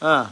Ah.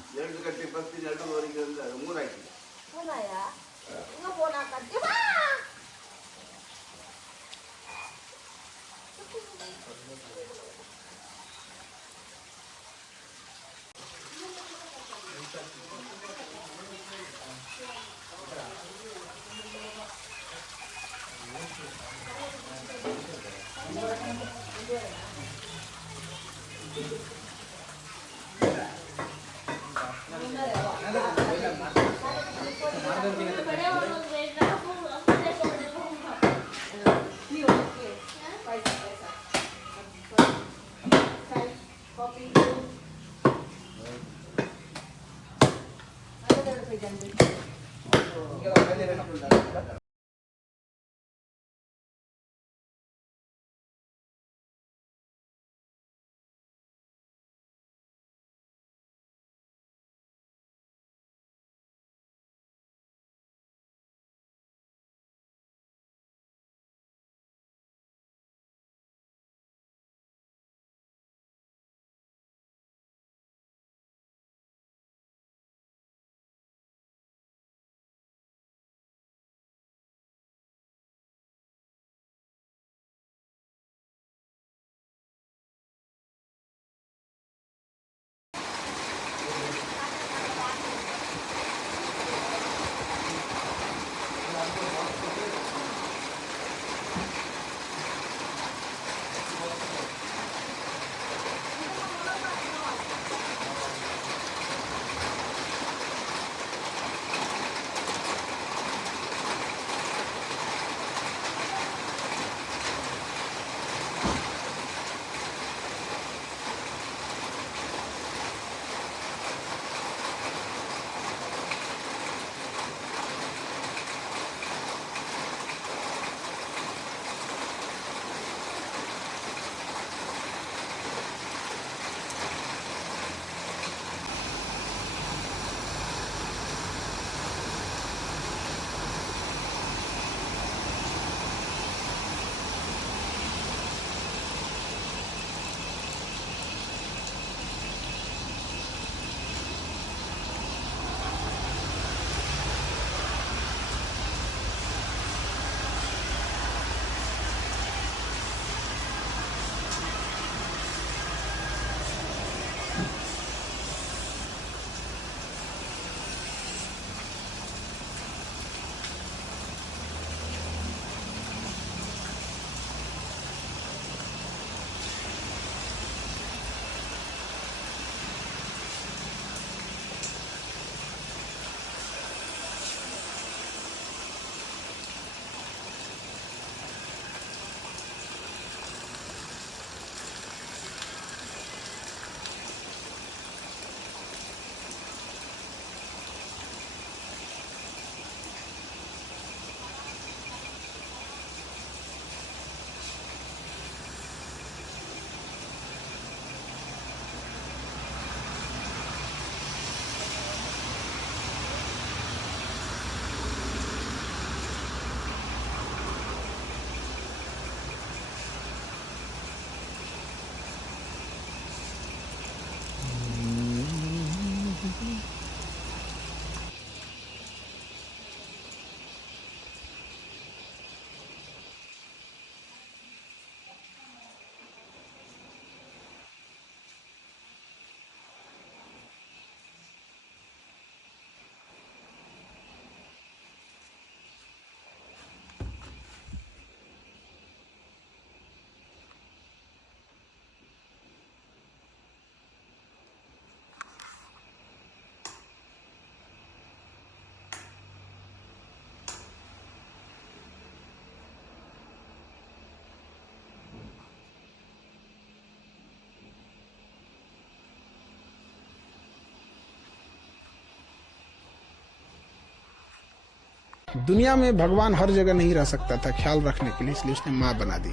दुनिया में भगवान हर जगह नहीं रह सकता था ख्याल रखने के लिए, इसलिए उसने माँ बना दी।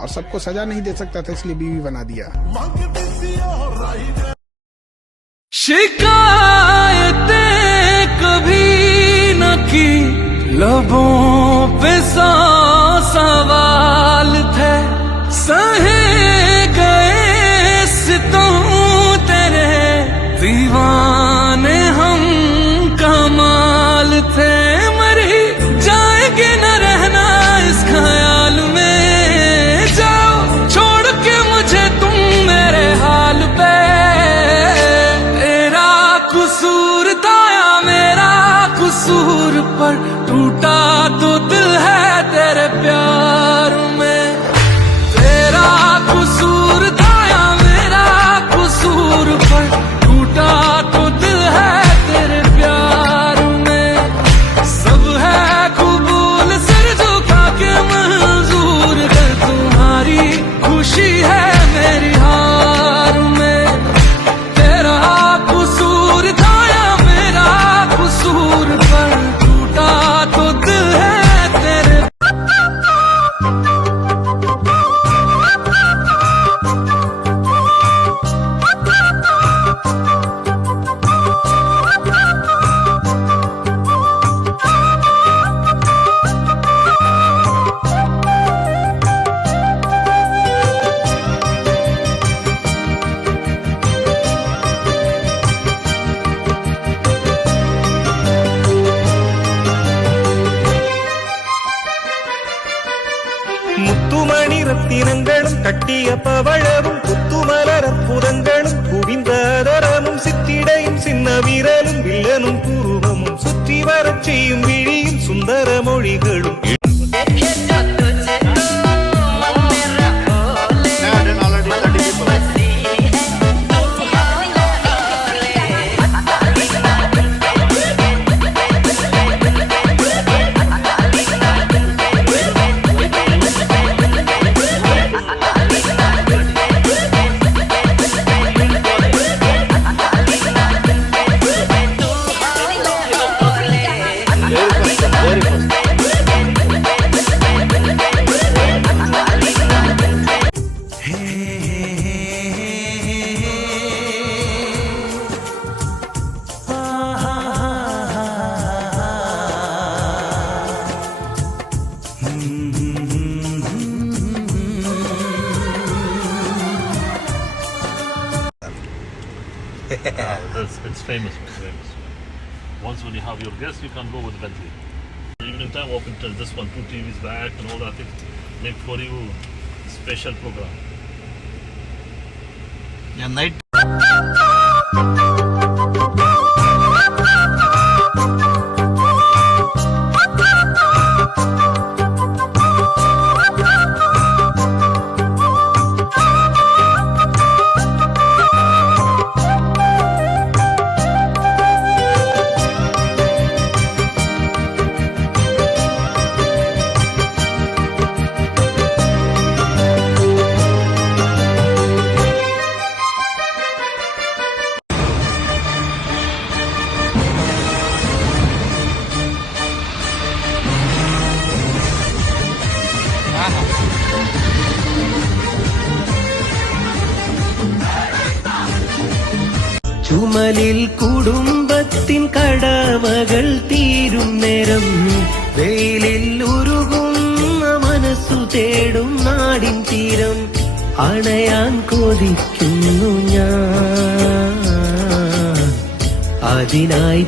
और सबको सजा नहीं दे सकता था, इसलिए बीवी बना दिया। शिकायतें कभी न की, लबों पे सौ सवाल थे, सहे गए सितम तेरे, दीवाने हम कमाल थे। मर ही जाएंगे न रहना इस ख्याल में, जाओ छोड़ के मुझे तुम मेरे हाल पे। तेरा कसूर था या मेरा कसूर, पर टूटा तो दिल है तेरे प्यार में। तेरा कसूर था या मेरा कसूर, पर टूटा तो दिल है तेरे प्यार में। सब है कबूल सिर झुका के मंजूर कर, तुम्हारी खुशी है मेरी हार में। तेरा कसूर था या मेरा कसूर, पर टूटा तो दिल है तेरे। முத்துமணி ரத்தினங்களும் கட்டிய பவழமும் புத்துமலர் அற்புதங்களும் குவிந்ததரமும் சித்திடையும் சின்ன வீரலும் வில்லனும் பூர்வமும் சுற்றி வரச் செய்யும் விழியும் சுந்தர மொழிகளும் It's famous. It's famous. Once when you have your guests, you can go with Bentley. Evening time, open till this one, 2 TVs back and all that. Make for you special program. Yeah, night. ചുമലിൽ കുടുംബത്തിൻ കടമകൾ തീരും നേരം, വെയിലിൽ ഉരുകുന്ന മനസ്സു തേടും നാടിൻ തീരം, അണയാൻ കൊതിക്കുന്നു ഞാൻ അതിനായി.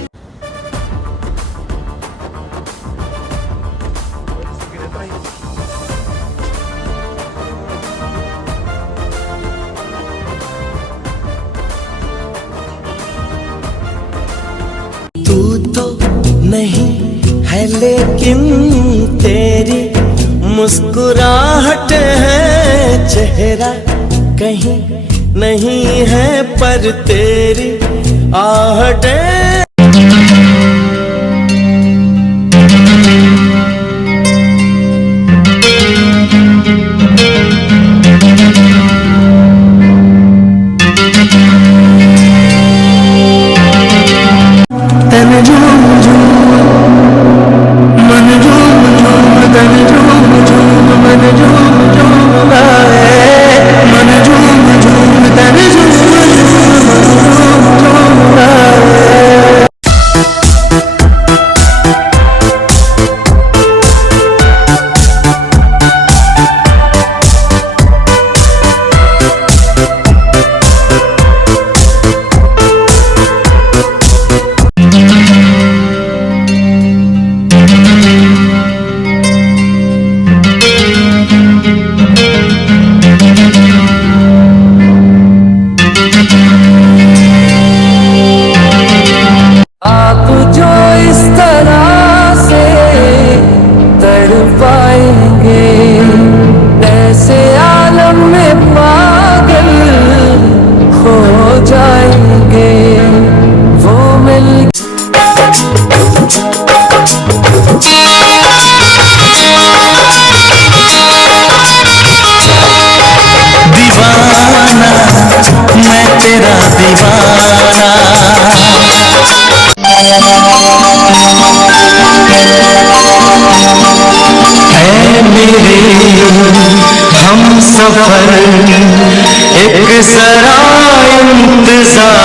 तू तो नहीं है लेकिन तेरी मुस्कुराहट है, चेहरा कहीं नहीं है पर तेरी आहटें। तेरा दीवाना। है मेरे हम सफर एक जरा इंतजार।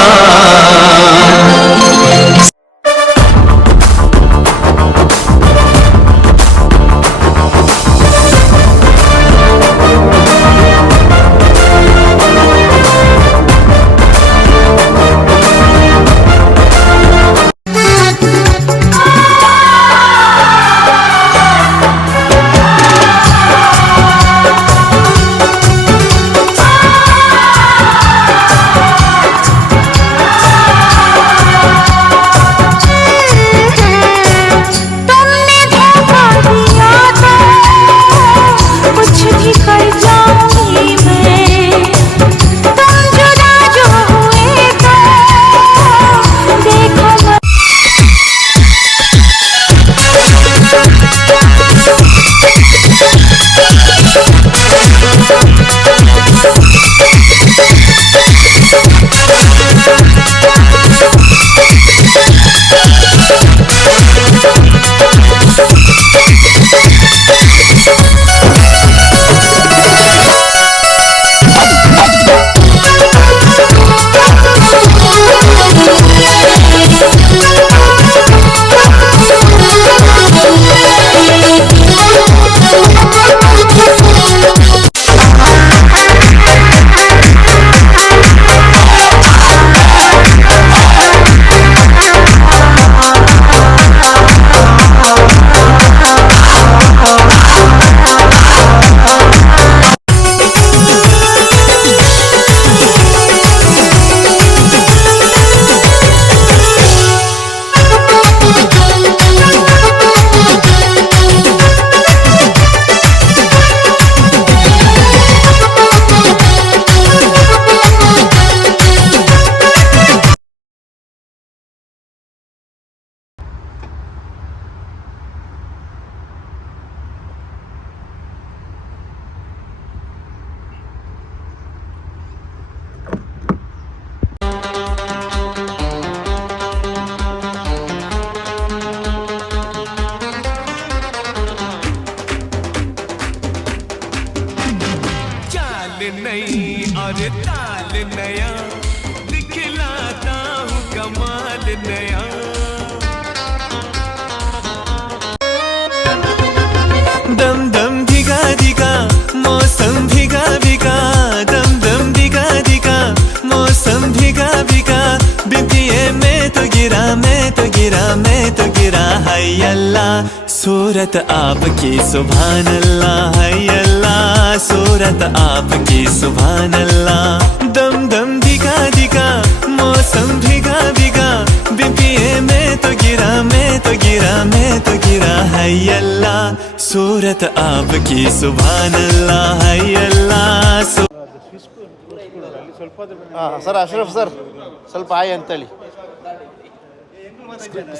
नई और ताल नया दिखलाता हूँ कमाल नया। दम दम धिगा धिगा मौसम भिगा भिगा, दम दम धिगा धिगा मौसम भिगा भिगा, बिंदिए में तो गिरा मैं तो गिरा मैं तो गिरा। हाय अल्लाह सूरत आपकी सुभान अल्लाह, हाय अल्लाह सूरत आपकी सुभान अल्लाह। दम दम धिगा धिगा मौसम भिगा भिगा, बिंदिए में तो गिरा मैं तो गिरा मैं तो गिरा। हाय अल्लाह सूरत आपकी सुभान अल्लाह, हाय अल्लाह ಸರ್ ಅಶ್ರಫ್ ಸರ್ ಸ್ವಲ್ಪ ಹಾಯ್ ಅಂತೇಳಿ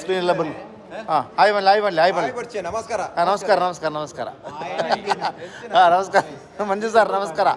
ಸ್ಕ್ರೀನ್ ಎಲ್ಲ ಬನ್ನಿ. ಹಾಂ ಹಾಯ್ ಬನ್ನಿ ಹಾಯ್ ಬನ್ನಿ ಹಾಯ್ ಬನ್ನಿ. ನಮಸ್ಕಾರ ನಮಸ್ಕಾರ ನಮಸ್ಕಾರ ನಮಸ್ಕಾರ. ಹಾಂ ನಮಸ್ಕಾರ ಮಂಜು ಸರ್ ನಮಸ್ಕಾರ.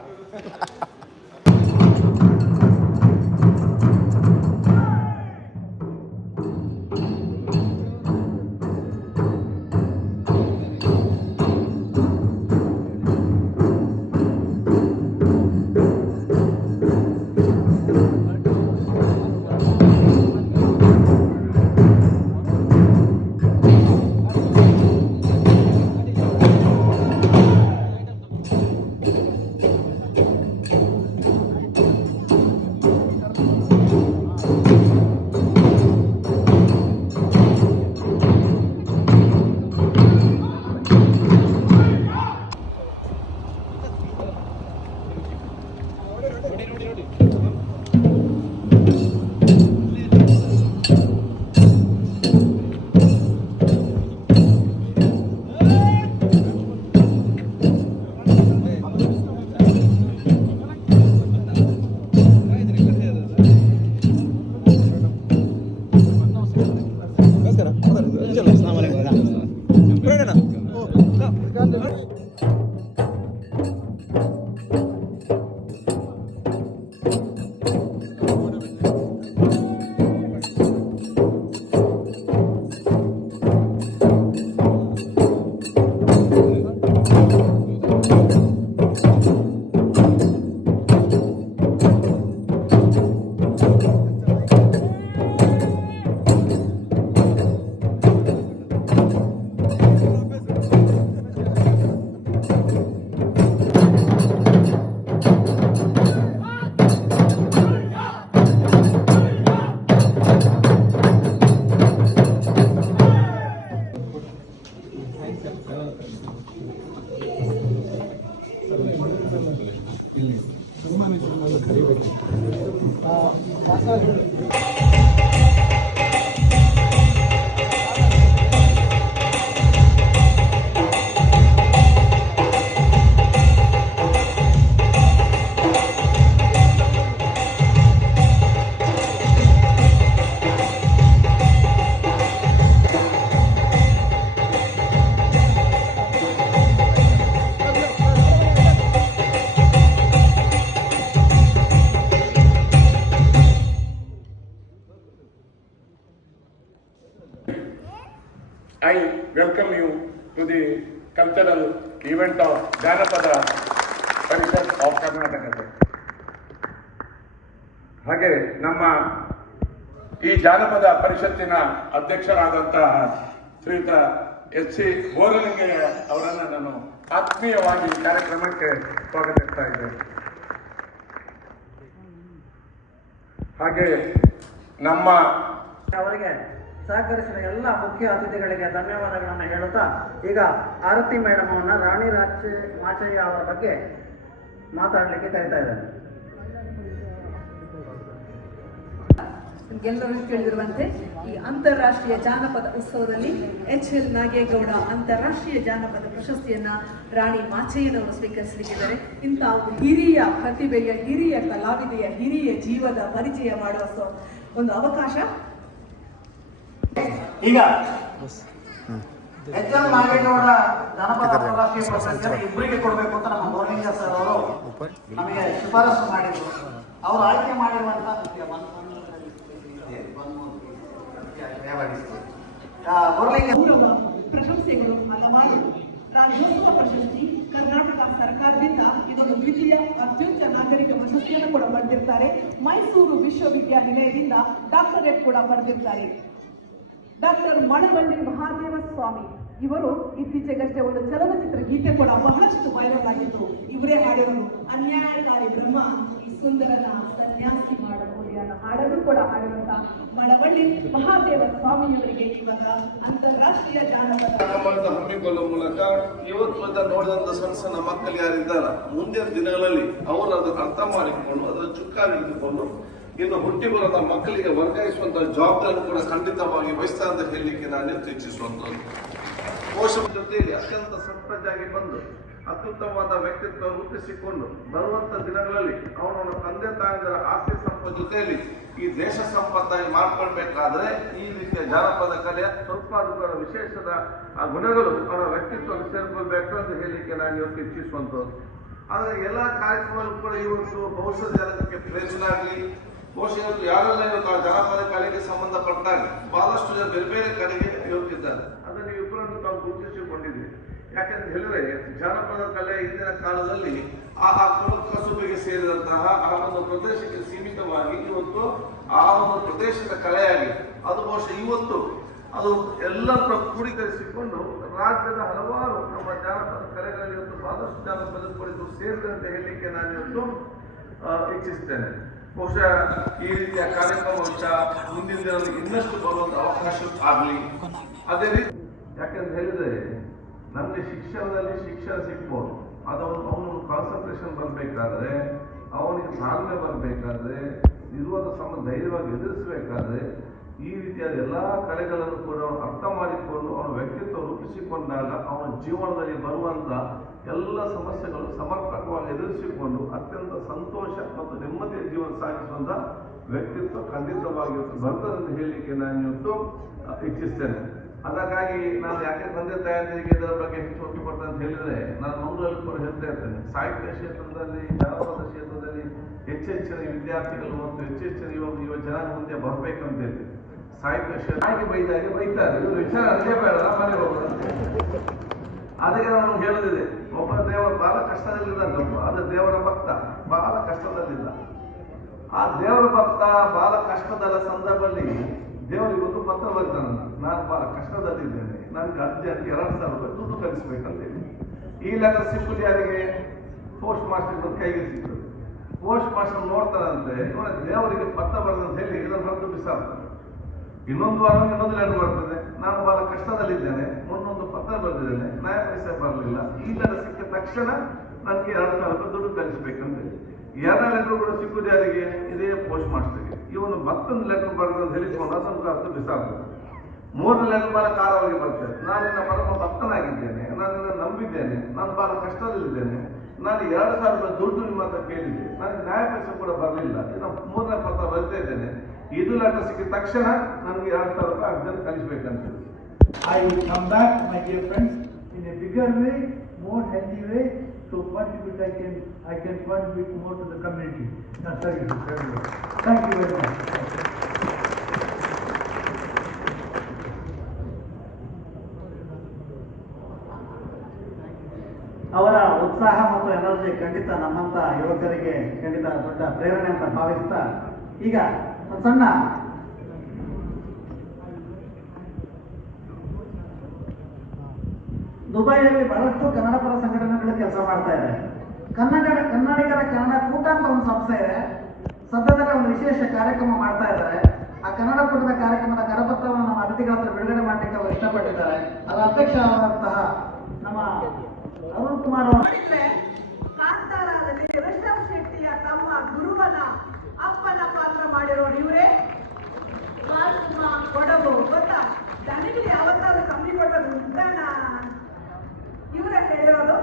I welcome you to the cultural event of Janapada Parishad of Karnataka. ಹಾಗೆ ನಮ್ಮ ಈ ಜಾನಪದ ಪರಿಷತ್ತಿನ ಅಧ್ಯಕ್ಷರಾದಂತಹ ಶ್ರೀಯುತ ಎಚ್ ಸಿ ಬೋರಲಿಂಗಯ್ಯ ಅವರನ್ನು ನಾನು ಆತ್ಮೀಯವಾಗಿ ಕಾರ್ಯಕ್ರಮಕ್ಕೆ ಸ್ವಾಗತಿಸ್ತಾ ಇದ್ದೇನೆ. ಹಾಗೆ ನಮ್ಮ ಅವರಿಗೆ ಸಹಕರಿಸಿದ ಎಲ್ಲ ಮುಖ್ಯ ಅತಿಥಿಗಳಿಗೆ ಧನ್ಯವಾದಗಳನ್ನು ಹೇಳುತ್ತಾ ಈಗ ಆರತಿ ಮೇಡಮ್ ಅವನ್ನ ರಾಣಿ ಮಾಚಯ್ಯ ಅವರ ಬಗ್ಗೆ ಮಾತಾಡಲಿಕ್ಕೆ ಕರೀತಾ ಇದ್ದಾರೆ. ಎಲ್ಲರೂ ತಿಳಿದಿರುವಂತೆ ಈ ಅಂತಾರಾಷ್ಟ್ರೀಯ ಜಾನಪದ ಉತ್ಸವದಲ್ಲಿ HL ನಾಗೇಗೌಡ ಅಂತಾರಾಷ್ಟ್ರೀಯ ಜಾನಪದ ಪ್ರಶಸ್ತಿಯನ್ನ ರಾಣಿ ಮಾಚಯ್ಯನವರು ಸ್ವೀಕರಿಸಲಿಕ್ಕಿದ್ದಾರೆ. ಇಂತಹ ಹಿರಿಯ ಪ್ರತಿಭೆಯ ಹಿರಿಯ ಕಲಾವಿದೆಯ ಹಿರಿಯ ಜೀವದ ಪರಿಚಯ ಮಾಡುವ ಒಂದು ಅವಕಾಶ ಈಗ HL ನಾಗೇಗೌಡ ಜಾನಪದ ಅಂತಾರಾಷ್ಟ್ರೀಯ ಪ್ರಶಸ್ತಿಯನ್ನು ಇಬ್ಬರಿಗೆ ಕೊಡಬೇಕು ಅಂತ ನಮ್ಮ ಬೋರ್ಲಿಂಗ ಸರ್ ಅವರು ನಮಗೆ ಶಿಫಾರಸು ಮಾಡಿದ್ರು. ಅವರು ಆಯ್ಕೆ ಮಾಡಿರುವಂತಹ ಪ್ರಶಂಸೆಗಳು ಹಲವಾರು. ರಾಜ್ಯೋತ್ಸವ ಪ್ರಶಸ್ತಿ ಕರ್ನಾಟಕ ಸರ್ಕಾರದಿಂದ ಇದೊಂದು ದ್ವಿತೀಯ ಅತ್ಯುಚ್ಚ ನಾಗರಿಕ ಪ್ರಶಸ್ತಿಯನ್ನು ಕೂಡ ಪಡೆದಿರ್ತಾರೆ. ಮೈಸೂರು ವಿಶ್ವವಿದ್ಯಾನಿಲಯದಿಂದ ಡಾಕ್ಟರೇಟ್ ಕೂಡ ಪಡೆದಿರ್ತಾರೆ. ಡಾಕ್ಟರ್ ಮಳವಳ್ಳಿ ಮಹಾದೇವ ಸ್ವಾಮಿ ಇವರು ಇತ್ತೀಚೆಗಷ್ಟೇ ಒಂದು ಚಲನಚಿತ್ರ ಗೀತೆ ಕೂಡ ಬಹಳಷ್ಟು ವೈರಲ್ ಆಗಿತ್ತು. ಇವರೇ ಹಾಡಿರೋದು ಅನ್ಯಾಯಕಾರಿ ಬ್ರಹ್ಮ ಈ ಸುಂದರನ ಸನ್ಯಾಸಿ ಮಾಡಬಹುದು ಅನ್ನೋ ಹಾಡನ್ನು ಕೂಡ ಹಾಡಿರುವಂತಹ ಮಳವಳ್ಳಿ ಮಹಾದೇವ ಸ್ವಾಮಿಯವರಿಗೆ ಇವಾಗ ಅಂತಾರಾಷ್ಟ್ರೀಯ ಜಾನಪದ ಹಮ್ಮಿಕೊಳ್ಳುವ ಮೂಲಕ ಇವತ್ತು ನೋಡಿದಂತ ಸಣ್ಣ ಸಣ್ಣ ಮಕ್ಕಳು ಯಾರಿದ್ದಾರ ಮುಂದಿನ ದಿನಗಳಲ್ಲಿ ಅವರು ಅದನ್ನು ಅರ್ಥ ಮಾಡಿಕೊಂಡು ಅದರ ಚುಕ್ಕಾಗಿ ಇಟ್ಟುಕೊಂಡು ಇನ್ನು ಹುಟ್ಟಿ ಬರದ ಮಕ್ಕಳಿಗೆ ವರ್ಗಾಯಿಸುವಂತಹ ಜವಾಬ್ದಾರಿ ಕೂಡ ಖಂಡಿತವಾಗಿ ವಹಿಸ್ತಾ ಅಂತ ಹೇಳಲಿಕ್ಕೆ ನಾನು ಇಚ್ಛಿಸುವಂತದ್ದು. ಪೋಷಕರ ಜೊತೆಯಲ್ಲಿ ಅತ್ಯಂತ ಸಂಪ್ರದಾಯಾಗಿ ಬಂದು ಅತ್ಯುತ್ತಮವಾದ ವ್ಯಕ್ತಿತ್ವ ರೂಪಿಸಿಕೊಂಡು ಬರುವಂತ ದಿನಗಳಲ್ಲಿ ಅವನವನ ತಂದೆ ತಾಯಿಗಳ ಆಸ್ತಿ ಸಂಪದ ಜೊತೆಯಲ್ಲಿ ಈ ದೇಶ ಸಂಪತ್ತಾಗಿ ಮಾಡ್ಕೊಳ್ಬೇಕಾದ್ರೆ ಈ ರೀತಿಯ ಜಾನಪದ ಕಲೆಯ ಸ್ವಲ್ಪ ಅದರ ವಿಶೇಷದ ಆ ಗುಣಗಳು ಅವರ ವ್ಯಕ್ತಿತ್ವ ಸೇರ್ಕೊಳ್ಬೇಕು ಅಂತ ಹೇಳಲಿಕ್ಕೆ ನಾನು ಇವತ್ತು ಇಚ್ಛಿಸುವಂಥದ್ದು. ಆದರೆ ಎಲ್ಲ ಕಾರ್ಯಕ್ರಮಗಳು ಕೂಡ ಇವತ್ತು ಬಹುಶಃ ಜನಕ್ಕೆ ಪ್ರೇರಣೆ ಆಗಲಿ, ಬಹುಶಃ ಇವತ್ತು ಯಾರೆಲ್ಲ ಇವತ್ತು ಆ ಜಾನಪದ ಕಲೆಗೆ ಸಂಬಂಧಪಟ್ಟಾಗ ಬಹಳಷ್ಟು ಜನ ಬೇರೆ ಬೇರೆ ಕಡೆಗೆ ಹೋಗಿದ್ದಾರೆ. ಅದನ್ನು ಇಬ್ಬರನ್ನು ತಾವು ಗುರುತಿಸಿಕೊಂಡಿದ್ದೀವಿ. ಯಾಕಂತ ಹೇಳಿದ್ರೆ ಜಾನಪದ ಕಲೆ ಇಂದಿನ ಕಾಲದಲ್ಲಿ ಆ ಕಸುಬಿಗೆ ಸೇರಿದಂತಹ ಆ ಒಂದು ಪ್ರದೇಶಕ್ಕೆ ಸೀಮಿತವಾಗಿ ಇವತ್ತು ಆ ಒಂದು ಪ್ರದೇಶದ ಕಲೆಯಾಗಿ ಅದು ಬಹುಶಃ ಇವತ್ತು ಅದು ಎಲ್ಲರ ಕ್ರೋಢೀಕರಿಸಿಕೊಂಡು ರಾಜ್ಯದ ಹಲವಾರು ನಮ್ಮ ಜಾನಪದ ಕಲೆಗಳಲ್ಲಿ ಇವತ್ತು ಬಹಳಷ್ಟು ಜಾನಪದ ಕುರಿತು ಸೇರಿದೆ ಅಂತ ಹೇಳಲಿಕ್ಕೆ ನಾನು ಇವತ್ತು ಇಚ್ಛಿಸ್ತೇನೆ. ಬಹುಶಃ ಈ ರೀತಿಯ ಕಾರ್ಯಕ್ರಮ ಮುಂದಿನ ದಿನದಲ್ಲಿ ಇನ್ನಷ್ಟು ಬರುವಂತ ಅವಕಾಶ ಆಗಲಿ. ಅದೇ ರೀತಿ ಯಾಕಂತ ಹೇಳಿದ್ರೆ ನಮಗೆ ಶಿಕ್ಷಣದಲ್ಲಿ ಶಿಕ್ಷಣ ಸಿಗ್ಬೋದು, ಅವನು ಕಾನ್ಸಂಟ್ರೇಷನ್ ಬರಬೇಕಾದ್ರೆ, ಅವನಿಗೆ ತಾಳ್ಮೆ ಬರಬೇಕಾದ್ರೆ, ಇರುವಂತ ಧೈರ್ಯವಾಗಿ ಎದುರಿಸಬೇಕಾದ್ರೆ ಈ ರೀತಿಯಾದ ಎಲ್ಲಾ ಕಲೆಗಳನ್ನು ಕೂಡ ಅರ್ಥ ಮಾಡಿಕೊಂಡು ಅವನ ವ್ಯಕ್ತಿತ್ವ ರೂಪಿಸಿಕೊಂಡಾಗ ಅವನ ಜೀವನದಲ್ಲಿ ಬರುವಂತ ಎಲ್ಲ ಸಮಸ್ಯೆಗಳು ಸಮರ್ಪಕವಾಗಿ ಎದುರಿಸಿಕೊಂಡು ಅತ್ಯಂತ ಸಂತೋಷ ಮತ್ತು ನೆಮ್ಮದಿಯ ಜೀವನ ಸಾಗಿಸುವಂತ ವ್ಯಕ್ತಿತ್ವ ಖಂಡಿತವಾಗಿ ಬರ್ತದೆ ಅಂತ ಹೇಳಲಿಕ್ಕೆ ನಾನು ಇವತ್ತು ಇಚ್ಛಿಸ್ತೇನೆ. ಅದಕ್ಕಾಗಿ ನಾನು ಯಾಕೆ ತಂದೆ ತಾಯಿಯರಿಗೆ ಇದರ ಬಗ್ಗೆ ಹೆಚ್ಚು ಒತ್ತು ಕೊಡ್ತೇನೆ ಅಂತ ಹೇಳಿದ್ರೆ, ನಾನು ಮಂಗಳೂರಲ್ಲಿ ಕೂಡ ಹೇಳ್ತಾ ಇರ್ತೇನೆ, ಸಾಹಿತ್ಯ ಕ್ಷೇತ್ರದಲ್ಲಿ ಜಾನಪದ ಕ್ಷೇತ್ರದಲ್ಲಿ ಹೆಚ್ಚೆಚ್ಚಿನ ವಿದ್ಯಾರ್ಥಿಗಳು ಮತ್ತು ಹೆಚ್ಚೆಚ್ಚಿನ ಯುವ ಜನಾಂಗ ಮುಂದೆ ಬರಬೇಕಂತ ಹೇಳಿ ಸಾಹಿತ್ಯ ಕ್ಷೇತ್ರ ಹಾಗೆ ಬೈದಾಗೆ ಬೈತಾರೆ. ಇವರು ವಿಚಾರ ಅದೇ ಬೇಡ ಮನೆ ಹೋಗೋದು. ಅದಕ್ಕೆ ನಾನು ಹೇಳೋದಿದೆ, ಒಬ್ಬ ದೇವರು ಬಹಳ ಕಷ್ಟದಲ್ಲಿದ್ದಾನೆ. ಅದು ದೇವರ ಭಕ್ತ ಬಹಳ ಕಷ್ಟದಲ್ಲಿದ್ದ. ಆ ದೇವರ ಭಕ್ತ ಬಹಳ ಕಷ್ಟದ ಸಂದರ್ಭದಲ್ಲಿ ದೇವರಿಗೆ ಒಂದು ಪತ್ರ ಬರ್ತಾನ, ನಾನು ಬಹಳ ಕಷ್ಟದಲ್ಲಿದ್ದೇನೆ, ನನಗೆ ಅರ್ಜೆಂಟ್ 2,000 ರೂಪಾಯಿ ದುಡ್ಡು ಕಳಿಸ್ಬೇಕಂತೇಳಿ. ಈ ಲೆಟರ್ ಸಿಕ್ಕುದು ಯಾರಿಗೆ? ಪೋಸ್ಟ್ ಮಾಸ್ಟರ್ ಕೈಗೆ ಸಿಕ್ಕುದು. ಪೋಸ್ಟ್ ಮಾಸ್ಟರ್ ನೋಡ್ತಾರಂತೆ, ಇವನ ದೇವರಿಗೆ ಪತ್ರ ಬರ್ತಂತ ಹೇಳಿ ಇದನ್ನು ಹೊರತು ಬಿಸಾಡ್ತಾನೆ. ಇನ್ನೊಂದು ವಾರ ಇನ್ನೊಂದು ಲೆಟರ್ ಬರ್ತದೆ, ನಾನು ಬಹಳ ಕಷ್ಟದಲ್ಲಿದ್ದೇನೆ, ಮುನ್ನೊಂದು ಪತ್ರ ಬರೆದಿದ್ದೇನೆ, ನ್ಯಾಯ ಪೈಸೆ ಬರಲಿಲ್ಲ. ಈ ಲೆಟರ್ ಸಿಕ್ಕ ತಕ್ಷಣ ನನಗೆ 2,000 ರೂಪಾಯಿ ದುಡ್ಡು ಕಳಿಸ್ಬೇಕಂತ ಹೇಳಿ ಎರಡನೇ ಲೆಟರ್ ಕೂಡ ಸಿಕ್ಕುದು ಯಾರಿಗೆ? ಇದೇ ಪೋಸ್ಟ್ ಮಾಸ್ಟರ್ಗೆ. ಇವನು ಮತ್ತೊಂದು ಲೆಟರ್ ಬರೆದು ಹೇಳಿಕೊಂಡು ಅದನ್ನು ಅರ್ಥ ಬಿಸಾಡ್ತಾರೆ. ಮೂರನೇ ಲೆಟರ್ ಬಹಳ ಕಾರವಾಗಿ ಬರ್ತದೆ. ನಾನು ನಿನ್ನ ಪರಮ ಭಕ್ತನಾಗಿದ್ದೇನೆ, ನಾನು ನಿನ್ನ ನಂಬಿದ್ದೇನೆ, ನಾನು ಬಹಳ ಕಷ್ಟದಲ್ಲಿದ್ದೇನೆ, ನಾನು 2,000 ರೂಪಾಯಿ ದುಡ್ಡು ನಿಮ್ಮ ಹತ್ರ ಕೇಳಿದ್ದೆ, ನನಗೆ ನ್ಯಾಯ ಪೈಸೆ ಕೂಡ ಬರಲಿಲ್ಲ, ಇನ್ನು ಮೂರನೇ ಪತ್ರ ಬರಿತಾ ಇದ್ದೇನೆ, ಇದು ಲೆಟರ್ ಸಿಕ್ಕಿದ ತಕ್ಷಣ ನನಗೆ 2,000 ರೂಪಾಯಿ urgent ಕಳಿಸ್ಬೇಕಂತ. I will come back, my dear friends, in a bigger way, more healthy way, to contribute. I can contribute more to the community. That's very good. Thank you very much. ಅವರ ಉತ್ಸಾಹ ಮತ್ತು energy ಖಂಡಿತ ನಮ್ಮಂತ ಯುವಕರಿಗೆ ಖಂಡಿತ ದೊಡ್ಡ ಪ್ರೇರಣೆ ಅಂತ ಭಾವಿಸ್ತಾ, ಈಗ ಒಂದು ಸಣ್ಣ ದುಬೈಯಲ್ಲಿ ಬಹಳಷ್ಟು ಕನ್ನಡ ಪರ ಸಂಘಟನೆಗಳು ಕೆಲಸ ಮಾಡ್ತಾ ಇದೆ. ಕನ್ನಡಿಗರ ಕನ್ನಡ ಕೂಟ ಅಂತ ಒಂದು ಸಂಸ್ಥೆ ಇದೆ. ಸದ್ಯದಲ್ಲೇ ಒಂದು ವಿಶೇಷ ಕಾರ್ಯಕ್ರಮ ಮಾಡ್ತಾ ಇದ್ದಾರೆ. ಆ ಕನ್ನಡ ಕೂಟದ ಕಾರ್ಯಕ್ರಮದ ಕರಪತ್ರವನ್ನು ನಮ್ಮ ಅತಿಥಿಗಳ ಹತ್ರ ಬಿಡುಗಡೆ ಮಾಡಲಿಕ್ಕೆ ಅವರು ಇಷ್ಟಪಟ್ಟಿದ್ದಾರೆ. ಅದರ ಅಧ್ಯಕ್ಷರಾದಂತಹ ನಮ್ಮ ಅರುಣ್ ಕುಮಾರ್ ಅವರು ಕಾಂತಾರದಲ್ಲಿ ರಿಷಬ್ ಶೆಟ್ಟಿಯ ತಮ್ಮ ಗುರುವನ ಅಪ್ಪನ ಪಾತ್ರ ಮಾಡಿರೋರು ಇವರೇ. ಕೊಡಗು ಗೊತ್ತಾ? ನನಗೆ ಯಾವತ್ತಾದ್ರೂ ಕಮ್ಮಿ ಕೊಡೋದು ಉಂಟಾನ? ಇವರೇ ಹೇಳಿರೋದು.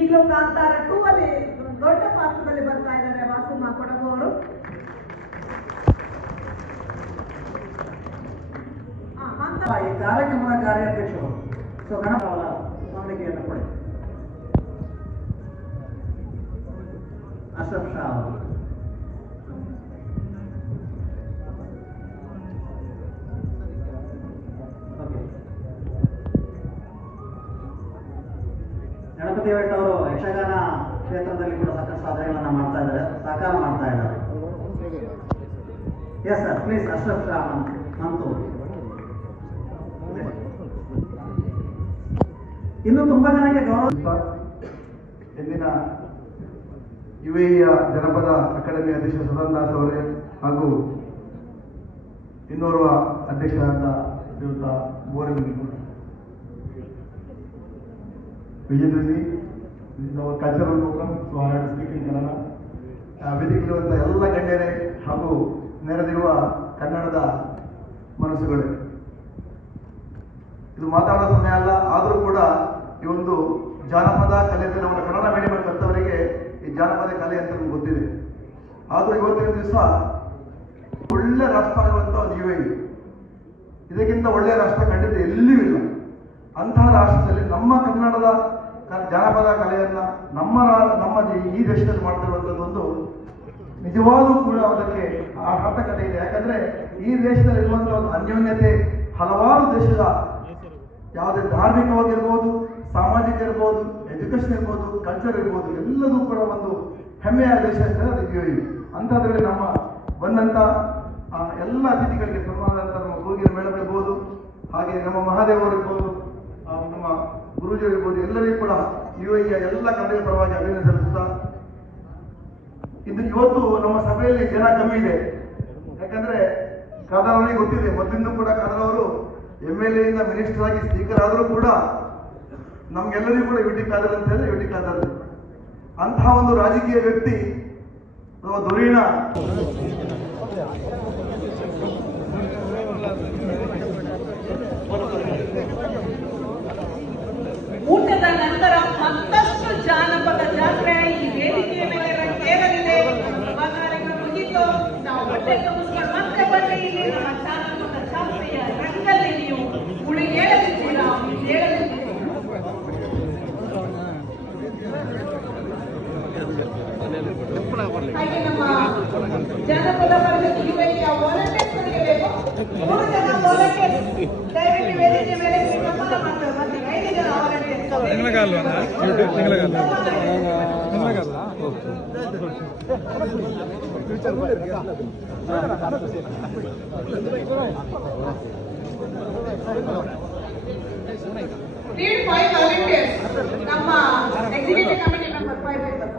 ಈಗಲೂ ಕಾಂತಾರ 2 ಅಲ್ಲಿ ದೊಡ್ಡ ಪಾತ್ರದಲ್ಲಿ ಬರ್ತಾ ಇದ್ದಾರೆ ವಾಸುಮ್ಮ ಕೊಡಗು ಅವರು. ಈ ಕಾರ್ಯಕ್ರಮದ ಕಾರ್ಯಾಧ್ಯಕ್ಷರು ಸೊ ಗಣಪ ಅವರ ಸ್ಮರಣಿಕೆಯನ್ನು ಕೊಡಿ. ಅಶ್ರಫ್ ಶಾ ಅವರು. ಗಣಪತಿ ಭಟ್ ಅವರು ಯಕ್ಷಗಾನ ಕ್ಷೇತ್ರದಲ್ಲಿ ಕೂಡ ಸಾಕಷ್ಟು ಸಾಧನೆಗಳನ್ನ ಮಾಡ್ತಾ ಇದ್ದಾರೆ, ಸಾಕಾರ ಮಾಡ್ತಾ ಇದ್ದಾರೆ. Yes sir, please. Ashraf Shah month. ಇನ್ನು ತುಂಬಾ ಜನಕ್ಕೆ ಗೌರವ. ಇಂದಿನ ಯುಎಇಯ ಜನಪದ ಅಕಾಡೆಮಿ ಅಧ್ಯಕ್ಷ ಸದನ್ ದಾಸ್ ಅವರೇ ಹಾಗೂ ಇನ್ನೋರ್ವ ಅಧ್ಯಕ್ಷರಾದ ಶ್ರೀಯುತ ಬೋರಿಂಗ್ Vijendra ji, cultural program, so I have to speak in Kannada. ವೇದಿಕೆಯಿರುವಂಥ ಎಲ್ಲ ಗಣ್ಯರೇ ಹಾಗೂ ನೆರೆದಿರುವ ಕನ್ನಡದ ಮನಸ್ಸುಗಳೇ, ಇದು ಮಾತಾಡೋ ಸಮಯ ಅಲ್ಲ, ಆದರೂ ಕೂಡ ಈ ಒಂದು ಜಾನಪದ ಕಲೆ ಅಂತ ನಮ್ಮ ಕನ್ನಡ ಮೀಡಿಯಂ ಕಲಿತವರಿಗೆ ಈ ಜಾನಪದ ಕಲೆ ಅಂತ ನಮ್ಗೆ ಗೊತ್ತಿದೆ. ಆದರೂ ಇವತ್ತಿನ ದಿವಸ ಒಳ್ಳೆ ರಾಷ್ಟ್ರ ಆಗುವಂಥ ಒಂದು ಯುಎಇ, ಇದಕ್ಕಿಂತ ಒಳ್ಳೆಯ ರಾಷ್ಟ್ರ ಖಂಡಿತ ಎಲ್ಲಿಯೂ ಇಲ್ಲ. ಅಂತಹ ರಾಷ್ಟ್ರದಲ್ಲಿ ನಮ್ಮ ಕನ್ನಡದ ಜಾನಪದ ಕಲೆಯನ್ನ ನಮ್ಮ ಈ ದೇಶದಲ್ಲಿ ಮಾಡ್ತಿರುವಂಥದ್ದೊಂದು ನಿಜವಾಗೂ ಕೂಡ ಅದಕ್ಕೆ ಆರ್ಥಕತೆ ಇದೆ. ಯಾಕಂದ್ರೆ ಈ ದೇಶದಲ್ಲಿ ಇರುವಂಥ ಒಂದು ಅನ್ಯೋನ್ಯತೆ ಹಲವಾರು ದೇಶದ ಯಾವುದೇ ಧಾರ್ಮಿಕವಾಗಿರ್ಬೋದು, ಸಾಮಾಜಿಕ ಇರ್ಬೋದು, ಎಜುಕೇಶನ್ ಇರ್ಬೋದು, ಕಲ್ಚರ್ ಇರ್ಬೋದು, ಎಲ್ಲದೂ ಕೂಡ ಒಂದು ಹೆಮ್ಮೆಯ ದೇಶ ಅಂತ ಯುಎಇ. ಅಂಥದ್ರಲ್ಲಿ ನಮ್ಮ ಬಂದಂಥ ಎಲ್ಲ ಅತಿಥಿಗಳಿಗೆ ಸನ್ಮಾನದಂತ ನಮ್ಮ ಕೂಗಿನ ಮೇಳಂ ಇರ್ಬೋದು, ಹಾಗೆ ನಮ್ಮ ಮಹಾದೇವರು ಇರ್ಬೋದು, ನಮ್ಮ ಗುರುಜಿ ಇರ್ಬೋದು, ಎಲ್ಲರಿಗೂ ಕೂಡ ಯುಎಇಯ ಎಲ್ಲ ಕನ್ನಡ ಪರವಾಗಿ ಅಭಿನಂದನೆ ಸಲ್ಲಿಸ್ತಾ, ಇವತ್ತು ನಮ್ಮ ಸಭೆಯಲ್ಲಿ ಜನ ಕಮ್ಮಿ ಇದೆ. ಯಾಕಂದ್ರೆ ಖಾದರ್ ಅವರಿಗೆ ಗೊತ್ತಿದೆ, ಮೊದಲಿಂದ ಕೂಡ ಖಾದರ್ ಅವರು MLA ಇಂದ ಮಿನಿಸ್ಟರ್ ಆಗಿ ಸ್ಪೀಕರ್ ಆದರೂ ಕೂಡ ನಮ್ಗೆಲ್ಲರಿಗೂ ಕೂಡ ಯುಟಿ ಖಾದರ್ ಅಂತ ಹೇಳಿ ಯುಟಿ ಖಾದರ್ ಅಂತಹ ಒಂದು ರಾಜಕೀಯ ವ್ಯಕ್ತಿ ಧುರೀಣ. ಊಟದ ನಂತರ ಮತ್ತಷ್ಟು ಜಾನಪದ ಜಾತ್ರೆ ಈ ವೇದಿಕೆಯ ಮೇಲೆ ರಂಗೇರಲಿದೆ. ಆ ಕಾರ್ಯಕ್ರಮ ಮುಗಿತು, ನಾವು ಬಟ್ಟೆ ತುಂಬಿಸ್ಕೊಂಡು ಮತ್ತೆ ಬಂದ್ರೆ ಇಲ್ಲಿ ನಮ್ಮ ಜಾನಪದ ಜಾತ್ರೆಯ ರಂಗಲ್ಲಿ ನೀವು ಹೇಳಲಿದ್ದೀರಾ, ಹೇಳಲಿದ್ದೀರಾ. ಹಾಗೆ ನಮ್ಮ ಜಾನಪದ ಪರಿಷತ್ ಯುಎಇಯ ವಾಲಂಟಿಯರ್ಸ್ಗಳಿಗೆ ಬೇಕು 3 ಜನ ವಾಲಂಟಿಯರ್ಸ್ ದಯವಿಟ್ಟು ವೇದಿಕೆ ಮೇಲೆ ಸನ್ಮಾನ ಮಾಡ್ತಾರೆ. ಮತ್ತೆ 5 ಜನ ವಾಲಂಟಿಯರ್ಸ್. Need 5 volunteers. ನಮ್ಮ ಎಕ್ಸಿಕ್ಯೂಟಿವ್ ಕಮಿಟಿ ಮೆಂಬರ್ 5 ಇದ್ದಾರೆ.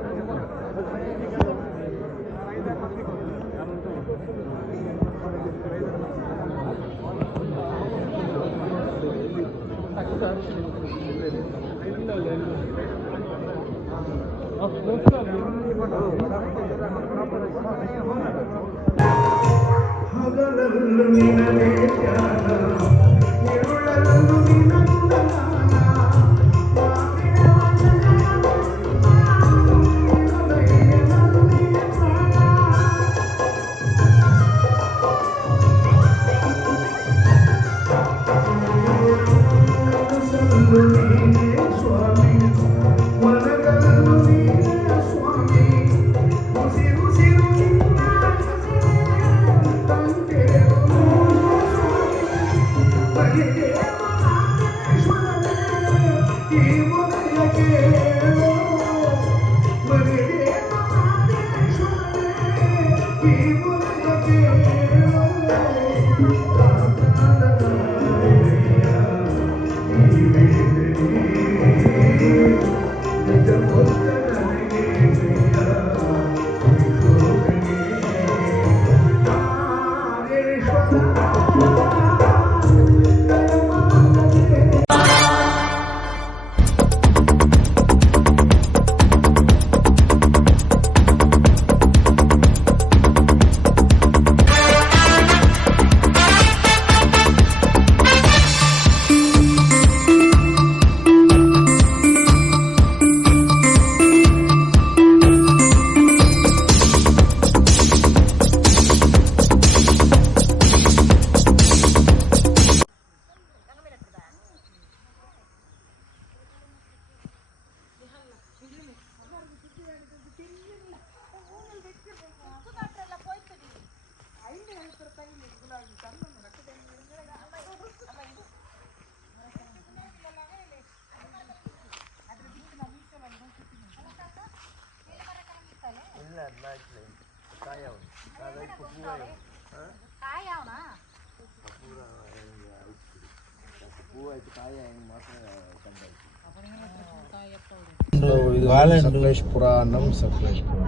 ಸಕಲೇಶ್ಪುರ ನಮ್ಮ ಸಕಲೇಶ್ಪುರ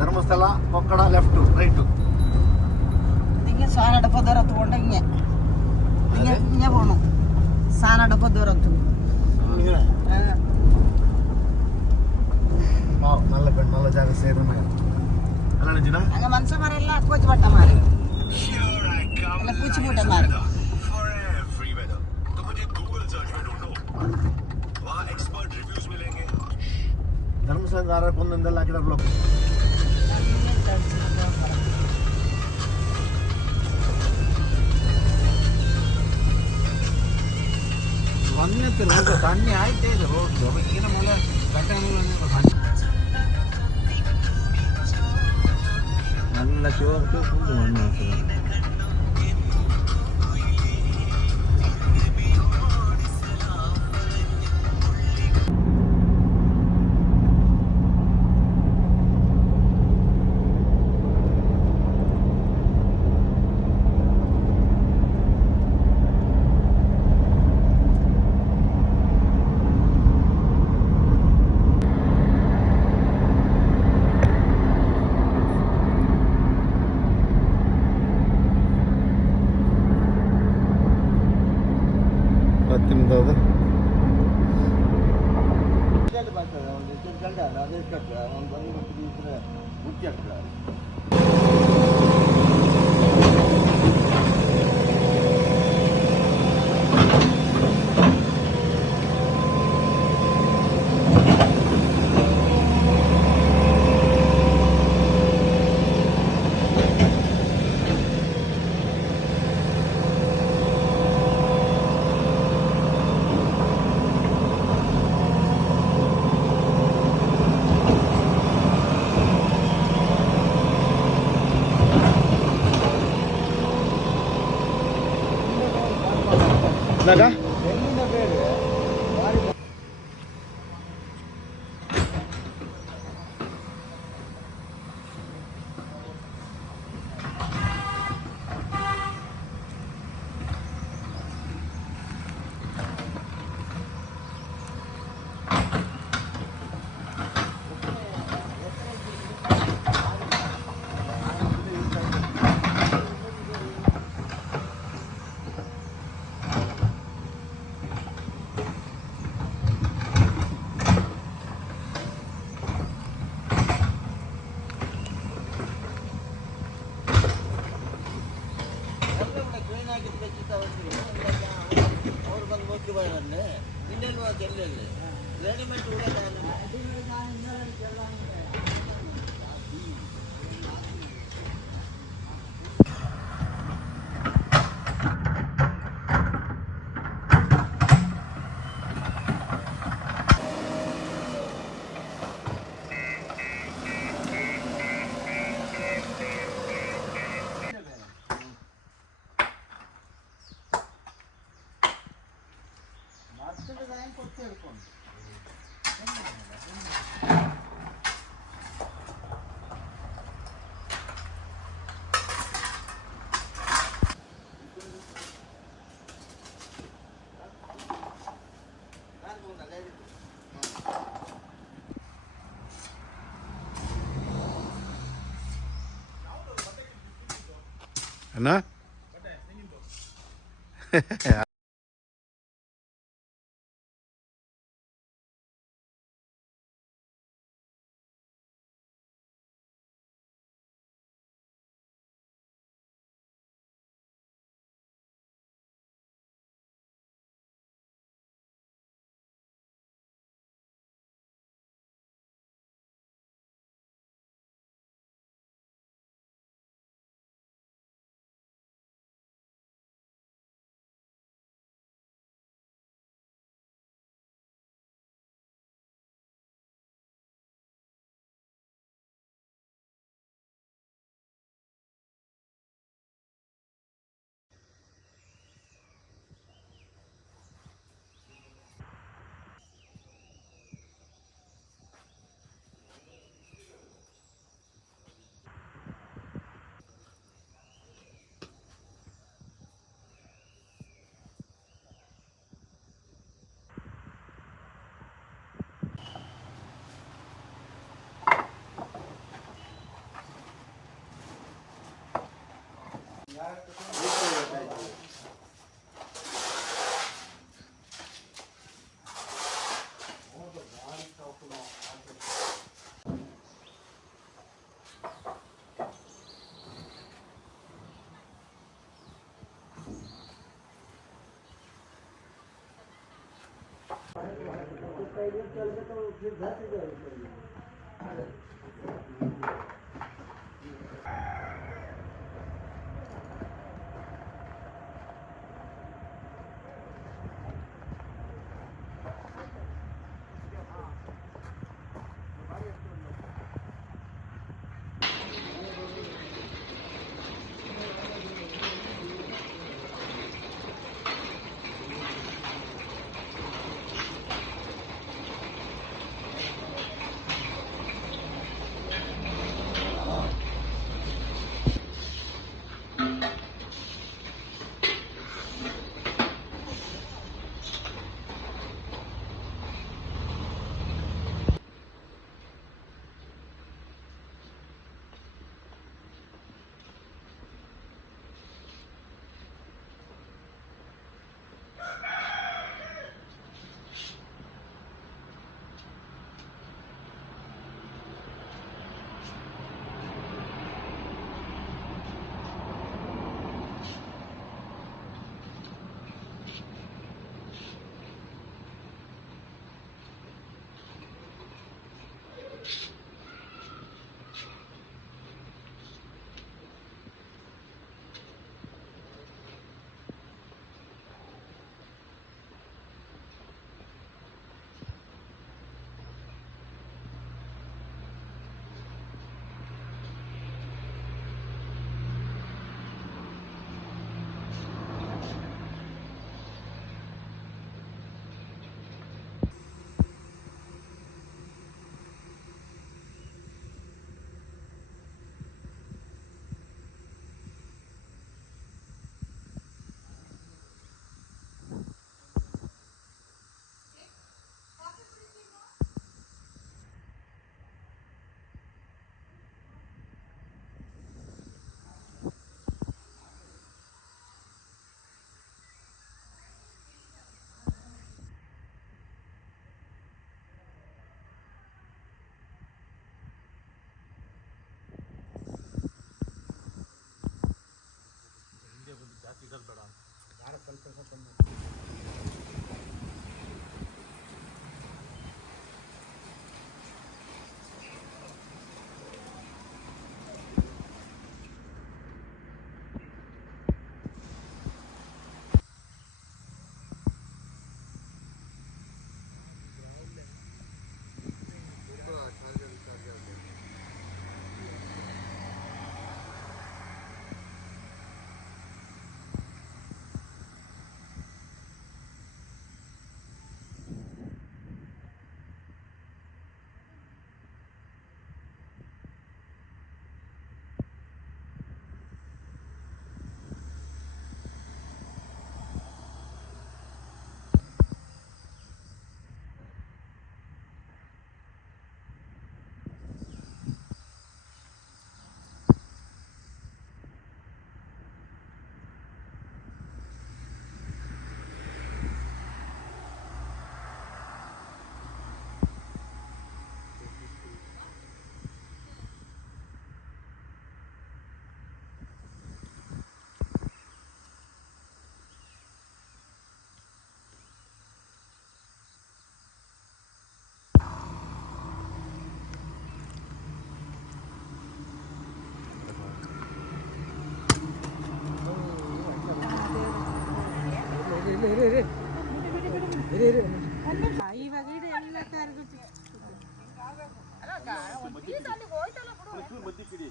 ಧರ್ಮಸ್ಥಳ ಕೊಕ್ಕಡ ಲೆಫ್ಟ್ ರೈಟು സാധനം അടുപ്പം ദൂരം എത്തുകൊണ്ടെങ്കിൽ ഇങ്ങനെ പോകണം സാധനം അടുപ്പം ദൂരം എത്തും നല്ല നല്ല ಜಾಗ ಸೇರಿದ അങ്ങനെ മനുഷ്യന്മാരെല്ലാം കോച്ചുപട്ടന്മാര് അല്ല പൂച്ചിപ്പൂട്ടന്മാര് ಧರ್ಮಸ್ಥಳ ಒಂದೊಂದೆಲ್ಲ ಹಾಕಿಡಲು ತಣ್ಣಿ ಆಯ್ತೇ ಇದೆ ರೋಡ್ ಈಗಿನ ಮೇಲೆ നല്ല ചോർക്ക് ഫുഡ് മണ്ണ് പത്തൊമ്പത് എന്നാ है ना?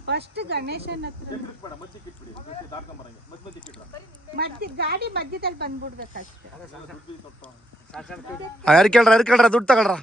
ಫಸ್ಟ್ ಗಣೇಶನ ಹತ್ರ ಮಧ್ಯ ಗಾಡಿ ಮಧ್ಯದಲ್ಲಿ ಬಂದ್ಬಿಡ್ಬೇಕಷ್ಟೇ. ಯಾರು ಕೇಳ್ರ ದುಡ್ಡು ತಗೊಳ್ರ.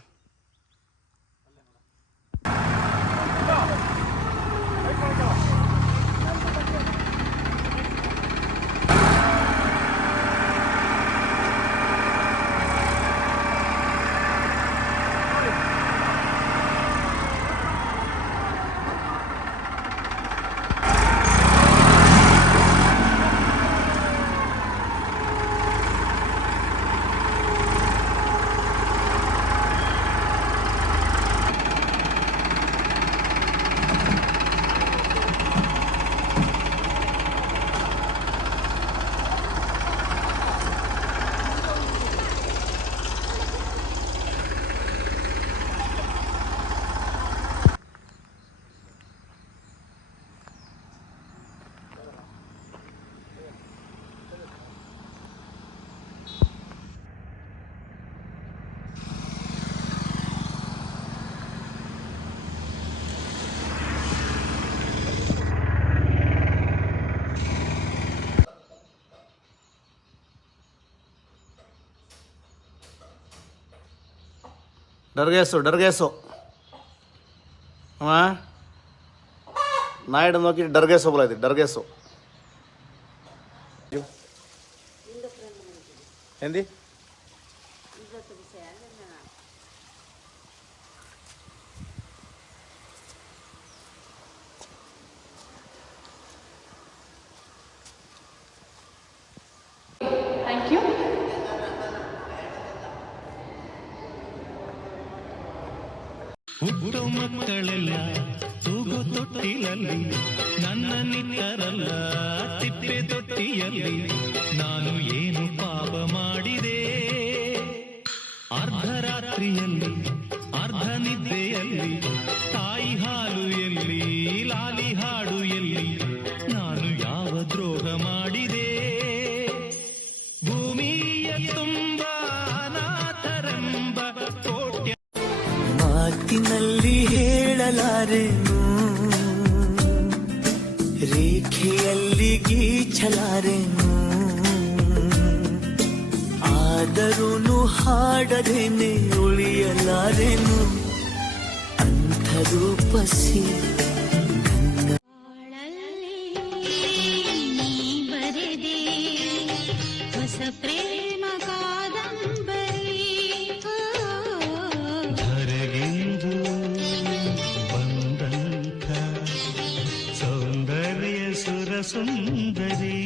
ഡർഗേസോ അമ്മാ നായിടെ നോക്കി ഡർഗേസോ പോലെ ഡർഗേസോ എന്തി ಥ್ಯಾಂಕ್ ಯು. ಹುಟ್ಟು ಮಕ್ಕಳೆಲ್ಲ ತೂಗು ತೊಟ್ಟಿಲಲ್ಲಿ ನನ್ನ ನಿತ್ತರಲ್ಲ ತಿಪ್ಪೆ ತೊಟ್ಟಿಯಲ್ಲಿ ನಾನು ಏನು ಪಾಪ ಮಾಡಿದೆ ಅರ್ಧರಾತ್ರಿಯಲ್ಲಿ ಅರ್ಧ ನಿದ್ದೆಯಲ್ಲಿ ತಾಯಿ ಹಾಲು ಎಲ್ಲಿ ಲಾಲಿ ಹಾಡು ಎಲ್ಲಿ ನಾನು ಯಾವ ದ್ರೋಹ ಮಾಡಿದೆ ಭೂಮಿಯ ತುಂಬ ಅನಾಥರೆಂಬ ಕೋಟ್ಯ ಮಾತಿನಲ್ಲಿ ಹೇಳಲಾರೆನು ರೇಖೆಯಲ್ಲಿ ಗೀಚಲಾರೆನು ಆದರೂ ಹಾಡದೇನೆ ಉಳಿಯಲಾರೆನು ಅಂಥ ರೂಪಸಿ ಹೊಸ ಪ್ರೇಮ ಕಾದಂಬರಿ ಧರೆಗೆಂದು ಬಂದಂಥ ಸೌಂದರ್ಯ ಸುರ ಸುಂದರಿ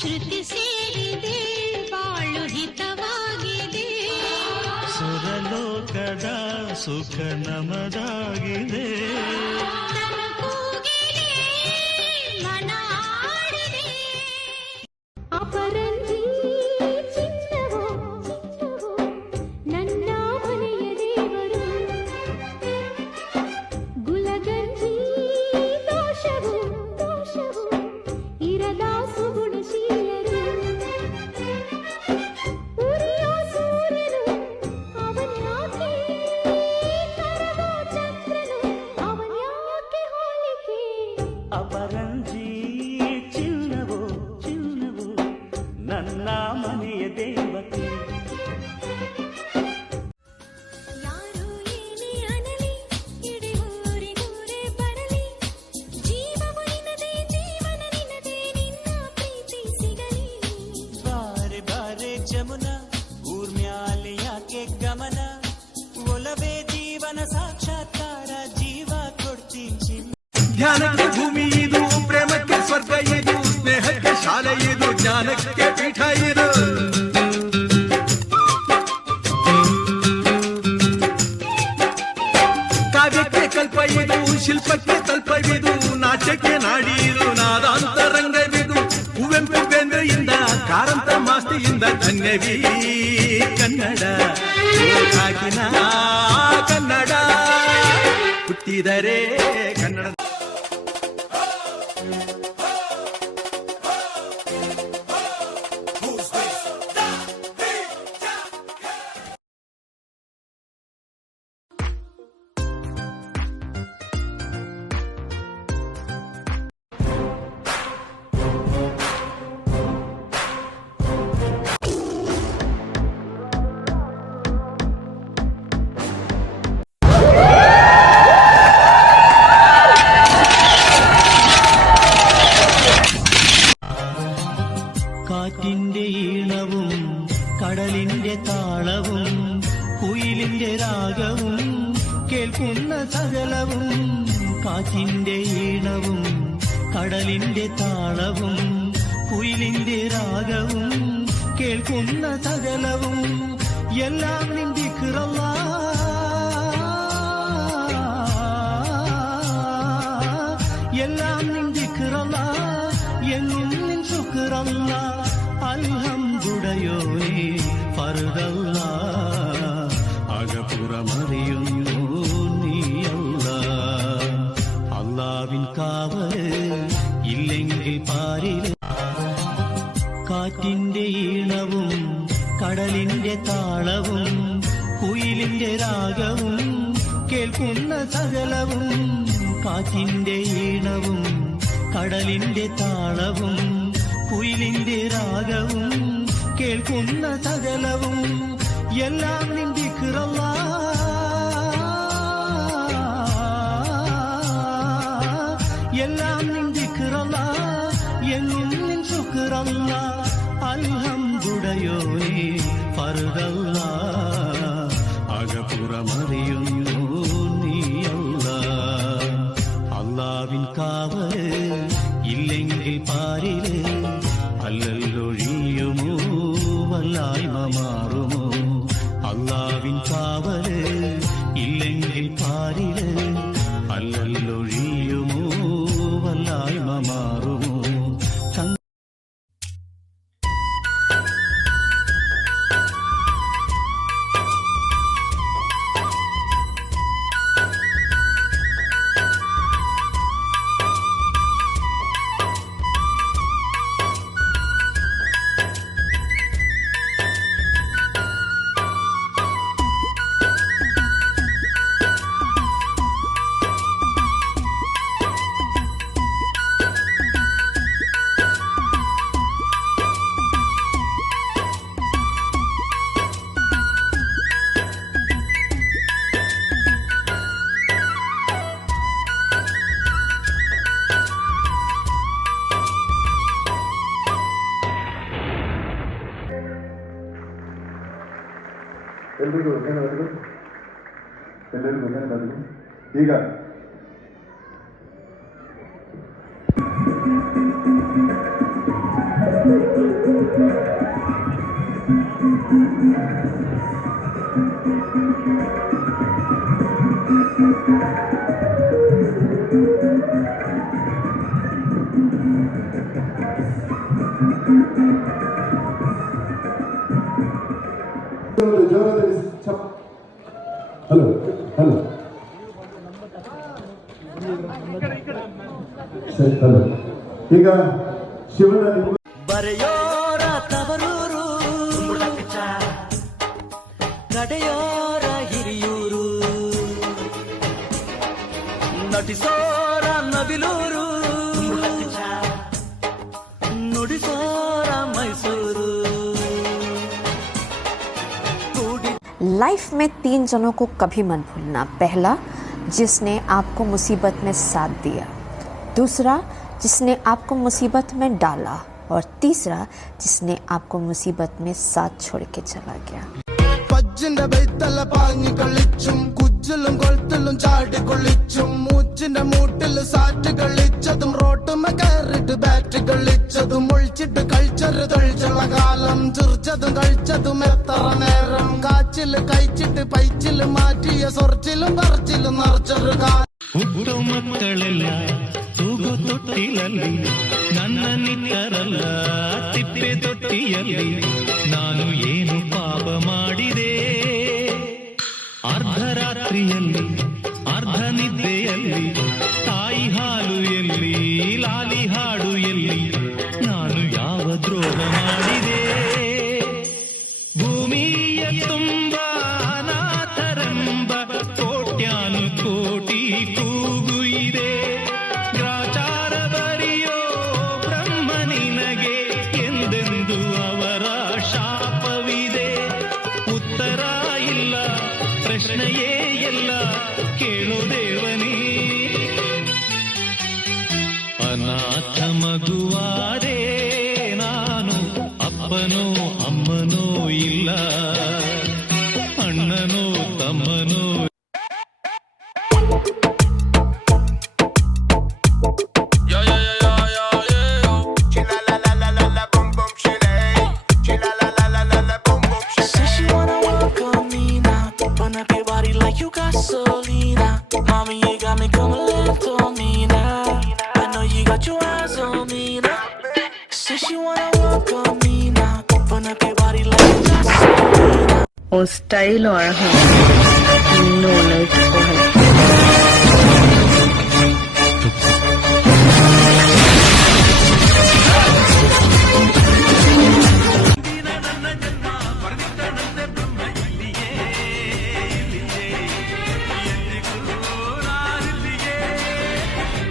ಶ್ರುತಿ ಸೇರಿದೆ ಬಾಳು ಹಿತವಾಗಿದೆ ಸುರಲೋಕದ ಸುಖ ನಮದಾಗಿದೆ ಮನ ಆಡಿದೆ ಅಪರಂಜಿ ಚಿನ್ನವೋ ನನ್ನ ಮನೆಯ ದೇವರು ಗುಲಗಂಜಿ ದೋಷವು ಇರದ ಸುಗುಣಶೀಲರು ಉರಿಯೋ ಸೂರ್ಯನು ಅವನ್ಯಾಕೆ ಕರಗೋ ಚಂದ್ರನು ಅವನ್ಯಾಕೆ ಹೋಲಿಕೆ ಅಪರಂಜಿ ಚಿನ್ನವೋ ನನ್ನ ಮನೆಯ ದೇವತೆ ಯಾರು ಏನೇ ಅನಲಿ ಇಡೀ ಊರಿಗೂರೇ ಬರಲಿ ಜೀವವು ನಿನ್ನದೇ ಜೀವನ ನಿನ್ನದೇ ನಿನ್ನ ಪ್ರೀತಿ ಸಿಗಲಿ ಬಾರೆ ಬಾರೆ ಜಮುನಾ ಊರ್ಮ್ಯಾಲೆ ಯಾಕೆ ಗಮನ ಒಲವೇ ಜೀವನ ಸಾಕ್ಷಾತ್ಕಾರ ಜೀವ ಕೊಡ್ತೀನಿ ಧ್ಯಾನಕ್ಕೆ ಭೂಮಿ ಇದು ಪ್ರೇಮಕ್ಕೆ ಸ್ವರ್ಗ ಇದು ಸ್ನೇಹಕ್ಕೆ ಶಾಲೆ ಇದು ಜ್ಞಾನಕ್ಕೆ ಪೀಠ ಇದು ಕಾವ್ಯಕ್ಕೆ ಕಲ್ಪ ಇದು ಶಿಲ್ಪಕ್ಕೆ ತಲ್ಪವಿದು ನಾಟ್ಯಕ್ಕೆ ನಾಡಿ ಇದು ನಾದಾಂತರಂಗವಿದು ಕುವೆಂಪು ಬೇಂದ್ರೆಯಿಂದ ಕಾರಂತ ಮಾಸ್ತಿಯಿಂದ ಧನ್ಯವೀ ಕನ್ನಡ ಕಾಕಿನ ಕನ್ನಡ ಹುಟ್ಟಿದರೆ ಕನ್ನಡ കാറ്റിന്റെ ഈണവും കടലിന്റെ താളവും കുയിലിന്റെ രാഗവും കേൾക്കുന്ന സകലവും എല്ലാം നിൻ ദിക്റല്ലാ, എല്ലാം നിൻ ദിക്റല്ലാ, എന്നും നിൻ ശുക്റല്ലാ. അൽഹംദുലില്ലാഹേ ഫർദല്ലാ, അകപ്പുറമറിയുന്നു നീയല്ല. അല്ലാഹുവിൻ കാവല് ഇല്ലെങ്കിൽ പാരില്. കാറ്റിന്റെ ഈണവും കടലിന്റെ താളവും കുയിലിന്റെ രാഗവും കേൾക്കുന്ന സകലവും. കാറ്റിന്റെ ഈണവും കടലിന്റെ താളവും കുയിലിന്റെ രാഗവും കേൾക്കുന്ന സകലവും എല്ലാം നിൻ ദിക്റല്ലാ, എല്ലാം നിൻ ദിക്റല്ലാ, എന്നും നിൻ ശുക്റല്ലാ. അൽഹംദുലില്ലാഹേ ഫർദല്ലാ, അകപ്പുറമറിയുന്നു നീയല്ല. അല്ലാഹുവിൻ കാവല് ഇല്ലെങ്കിൽ പാരില് അല്ലല്ലൊഴിയുമോ വല്ലായ്മ മാറുമോ. അല്ലാഹുവിൻ കാവല് ഇല്ലെങ്കിൽ പാരില് അല്ലല്ലൊഴിയുമോ വല്ലായ്മ മാറുമോ. ಎಲ್ರಿಗೂ ಧನ್ಯವಾದಗಳು. ಎಲ್ಲರಿಗೂ ಧನ್ಯವಾದಗಳು. ಈಗ ಜೋರಾದಲ್ಲಿ ಹಲೋ ಹಲೋ ಸರಿ ಹಲೋ. ಈಗ ಶಿವನ ಬರೆಯೋರ ತವರೂರು, ನಡೆಯೋರ ಹಿರಿಯೂರು, ನಟಿಸೋರ ನವಿಲೂರು, ನುಡಿಸೋರ ಮೈಸೂರು. लाइफ में 3 जनों को कभी मत भूलना. पहला, जिसने आपको मुसीबत में साथ दिया. दूसरा, जिसने आपको मुसीबत में डाला. और तीसरा, जिसने आपको मुसीबत में साथ छोड़ के चला गया. പജ്ജിന്റെ ബൈത്തല പാഞ്ഞു കളിച്ചും കുജ്ജിലും കൊളുത്തിലും ചാടി കൊള്ളിച്ചും മൂച്ചിന്റെ മൂട്ടില് സാറ്റ് കളിച്ചതും റോട്ടുമ കയറിട്ട് ബാറ്റ് കളിച്ചതും ഒളിച്ചിട്ട് കഴിച്ചൊരു തൊഴിച്ചുള്ള കാലം ചിറിച്ചതും കഴിച്ചതും എത്ര നേരം കാച്ചില് കഴിച്ചിട്ട് പൈച്ചില് മാറ്റിയ സൊറച്ചിലും പറച്ചിലും നിറച്ചൊരു കാലം. ಹುಟ್ಟು ಮಕ್ಕಳೆಲ್ಲ ತೂಗು ತೊಟ್ಟಿಲಲ್ಲಿ ನನ್ನನ್ನಿಟ್ಟರಲ್ಲ ತಿಪ್ಪೆ ತೊಟ್ಟಿಯಲ್ಲಿ. ನಾನು ಏನು ಪಾಪ ಮಾಡಿದೆ? ಅರ್ಧರಾತ್ರಿಯಲ್ಲಿ ಅರ್ಧ ನಿದ್ದೆಯಲ್ಲಿ ತಾಯಿ ಹಾಲು ಎಲ್ಲಿ ಲಾಲಿ ಹಾಡು ಎಲ್ಲಿ? ನಾನು ಯಾವ ದ್ರೋಹ ಮಾಡಿದೆ? ಭೂಮಿಯ ತುಂಬ ಅನಾಥರೆಂಬ ಕೋಟ್ಯಾನು ಕೋಟಿ ಕೂಗು ಇದೆ. ಗ್ರಾಚಾರ ಬರೆಯೋ ಬ್ರಹ್ಮ ನಿನಗೆ ಎಂದೆಂದು ಅವರ ಶಾಪವಿದೆ. ಉತ್ತರ ಇಲ್ಲ, ಪ್ರಶ್ನೆಯೇ ಎಲ್ಲ, ಕೇಳೋ ದೇವನೇ. ಅನಾಥ ಮಗುವಾದೆ ನಾನು, ಅಪ್ಪನೋ ಅಮ್ಮನೋ ಇಲ್ಲ, ಅಣ್ಣನೋ ತಮ್ಮನೋ. come a little me now. I know you got your eyes on me now. Say she wanna walk on me now. Open up your body like just ও স্টাইল আর হ্যাঁ নো লাইক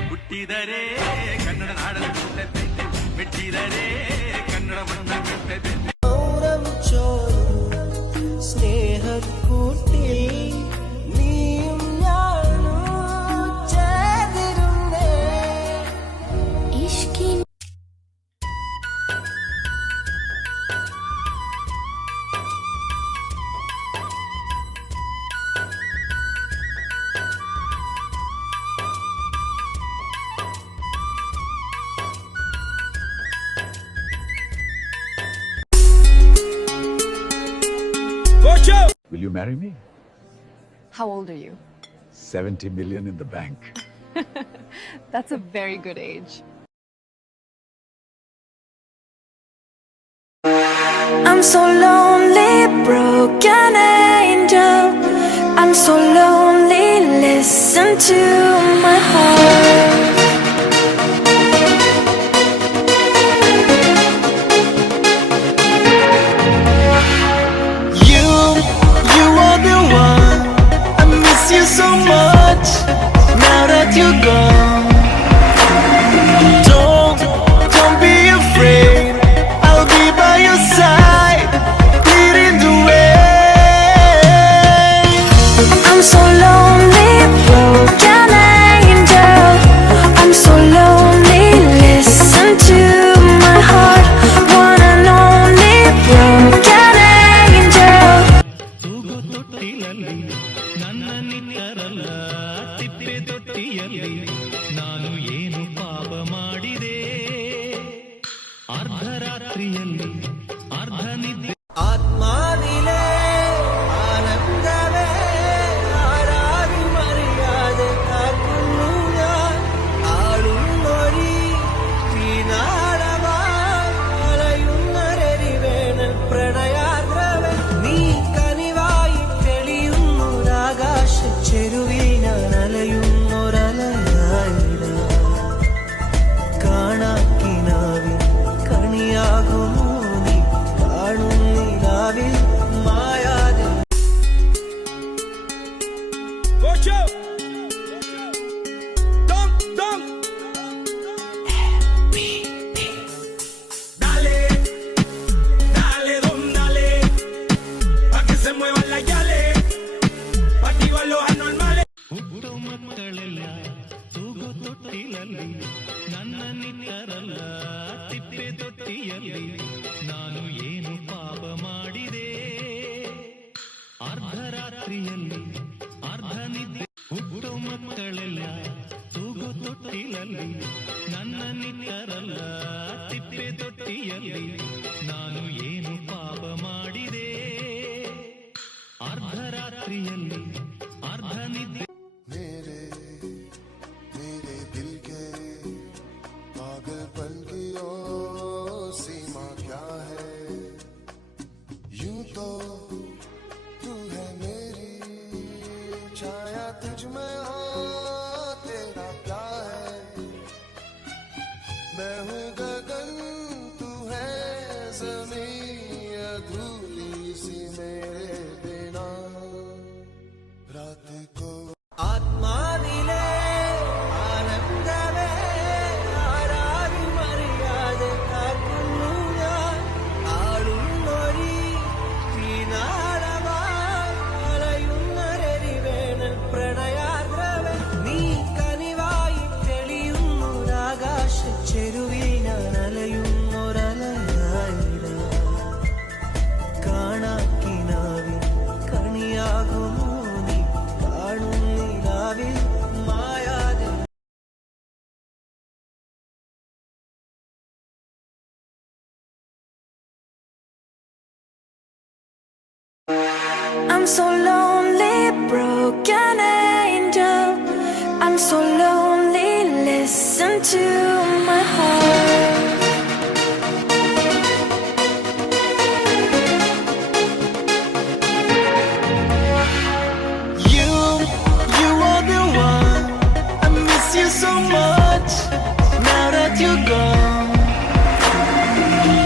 ಹುಟ್ಟಿದರೆ ಕನ್ನಡ ನಾಡಲು ಹುಟ್ಟೈತೆ ಮೆಟ್ಟಿದರೆ ಕನ್ನಡ ಮಣ್ಣ ಬಿಟ್ಟೈತೆ സ്നേഹക്കൂട്ടി നീയും ഞാനും ചേർന്നിരുന്നേ ഇഷ്കിൻ Will you marry me? How old are you? 70 million in the bank. That's a very good age. I'm so lonely, broken angel. I'm so lonely, listen to my heart. You are the one. I miss you so much. Now that you're gone, don't be afraid. I'll be by your side, leading the way. I'm so lonely, broken angel. I'm so lonely, listen to my heart. One and only broken angel. ತೊಟ್ಟಿಲಲ್ಲಿ ನನ್ನ ನಿತ್ತರಲ್ಲ ತಿಪ್ಪೆ ತೊಟ್ಟಿಯಲ್ಲಿ ನಾನು ಏನು ಪಾಪ ಮಾಡಿದೆ ಅರ್ಧರಾತ್ರಿಯಲ್ಲಿ ಅರ್ಧ ನಿದ್ದೆ ആത്മാവിലെ ആനന്ദമേ ആരാരും അറിയാതെ കാക്കുന്നു ഞാൻ ആളുന്നൊരി തീനാളമായി അലയുന്നൊരരിവേണൽ പ്രണയാർദ്രവേ നീ കനിവായി തെളിയുന്നൊരാകാശ ചെരുവിൽ ഞാൻ അലയുന്നൊരലയായിട കാണാക്കിനാവിൽ കണിയാകുമോ നീ കാണും നിലാവിൽ മായാതെ Dale, dale, don, dale, pa' que se muevan las yales, pa' activar los anormales. ಹುಟ್ಟೋ ಮಕ್ಕಳೆಲ್ಲ ತೂಗು ತೊಟ್ಟಿಲಲ್ಲಿ ನನ್ನ ನಿತ್ತರಲ್ಲ ತಿಪ್ಪೆ ತೊಟ್ಟಿಯಲ್ಲಿ ನಾನು ಏನು ಪಾಪ ಮಾಡಿದೆ ಅರ್ಧರಾತ್ರಿಯಲ್ಲಿ ಅರ್ಧ ನಿದ್ದೆ ಹುಟ್ಟೋ ಮಕ್ಕಳೆಲ್ಲ ತೂಗು ತೊಟ್ಟಿಲಲ್ಲಿ ನನ್ನ ನಿತ್ತರಲ್ಲ ತಿಪ್ಪೆ ತೊಟ್ಟಿಯಲ್ಲಿ ನಾನು ಏನು ಪಾಪ ಮಾಡಿದೆ ಅರ್ಧರಾತ್ರಿಯಲ್ಲಿ ಅರ್ಧ ನಿದ್ದೆ मेरे दिल के पागलपन की ओ सीमा क्या है यूं तो तू है मेरी छाया तुझ में हो तेरा क्या है मैं हूँ गगन तू है ज़मीं अधूरी सी मेरे बिना रात को ആത്മാവിലെ ആനന്ദമേ ആരാരും അറിയാതെ കാക്കുന്നു ഞാൻ ആളുന്നൊരി തീനാളമായി അലയുന്നൊരരിവേണൽ പ്രണയാർദ്രവേ നീ കനിവായി തെളിയുന്നൊരാകാശ ചെരുവിൽ ഞാൻ അലയുന്നൊരലയായിട കാണാക്കിനാവിൽ കണിയാകുമോ നീ കാണും നിലാവിൽ മായാതെ I'm so lonely, broken angel. I'm so so lonely, listen to my heart. You are the one. I miss you so much. Now that you're gone,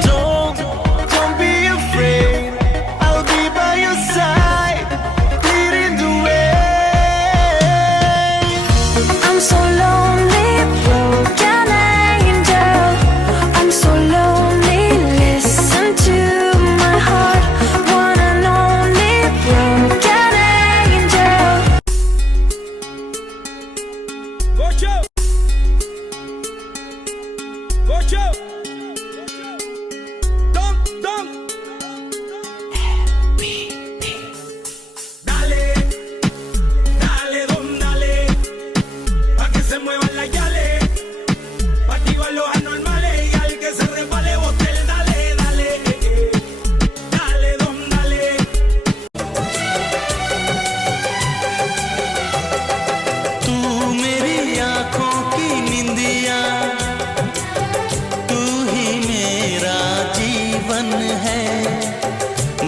don't be afraid. I'll be by your side, leading the way. I'm so lonely, broken angel. I'm so lonely, listen to my heart. One and only broken angel. Gocho! Gocho! Dum, dum! Dale, dale, dum, dale, pa' que se muevan las yales, pa' activar los anormales y al que se resbale bote el dale, dale, dale, dum, dale. तू मेरी आंखों की निंदिया, तू ही मेरा जीवन है।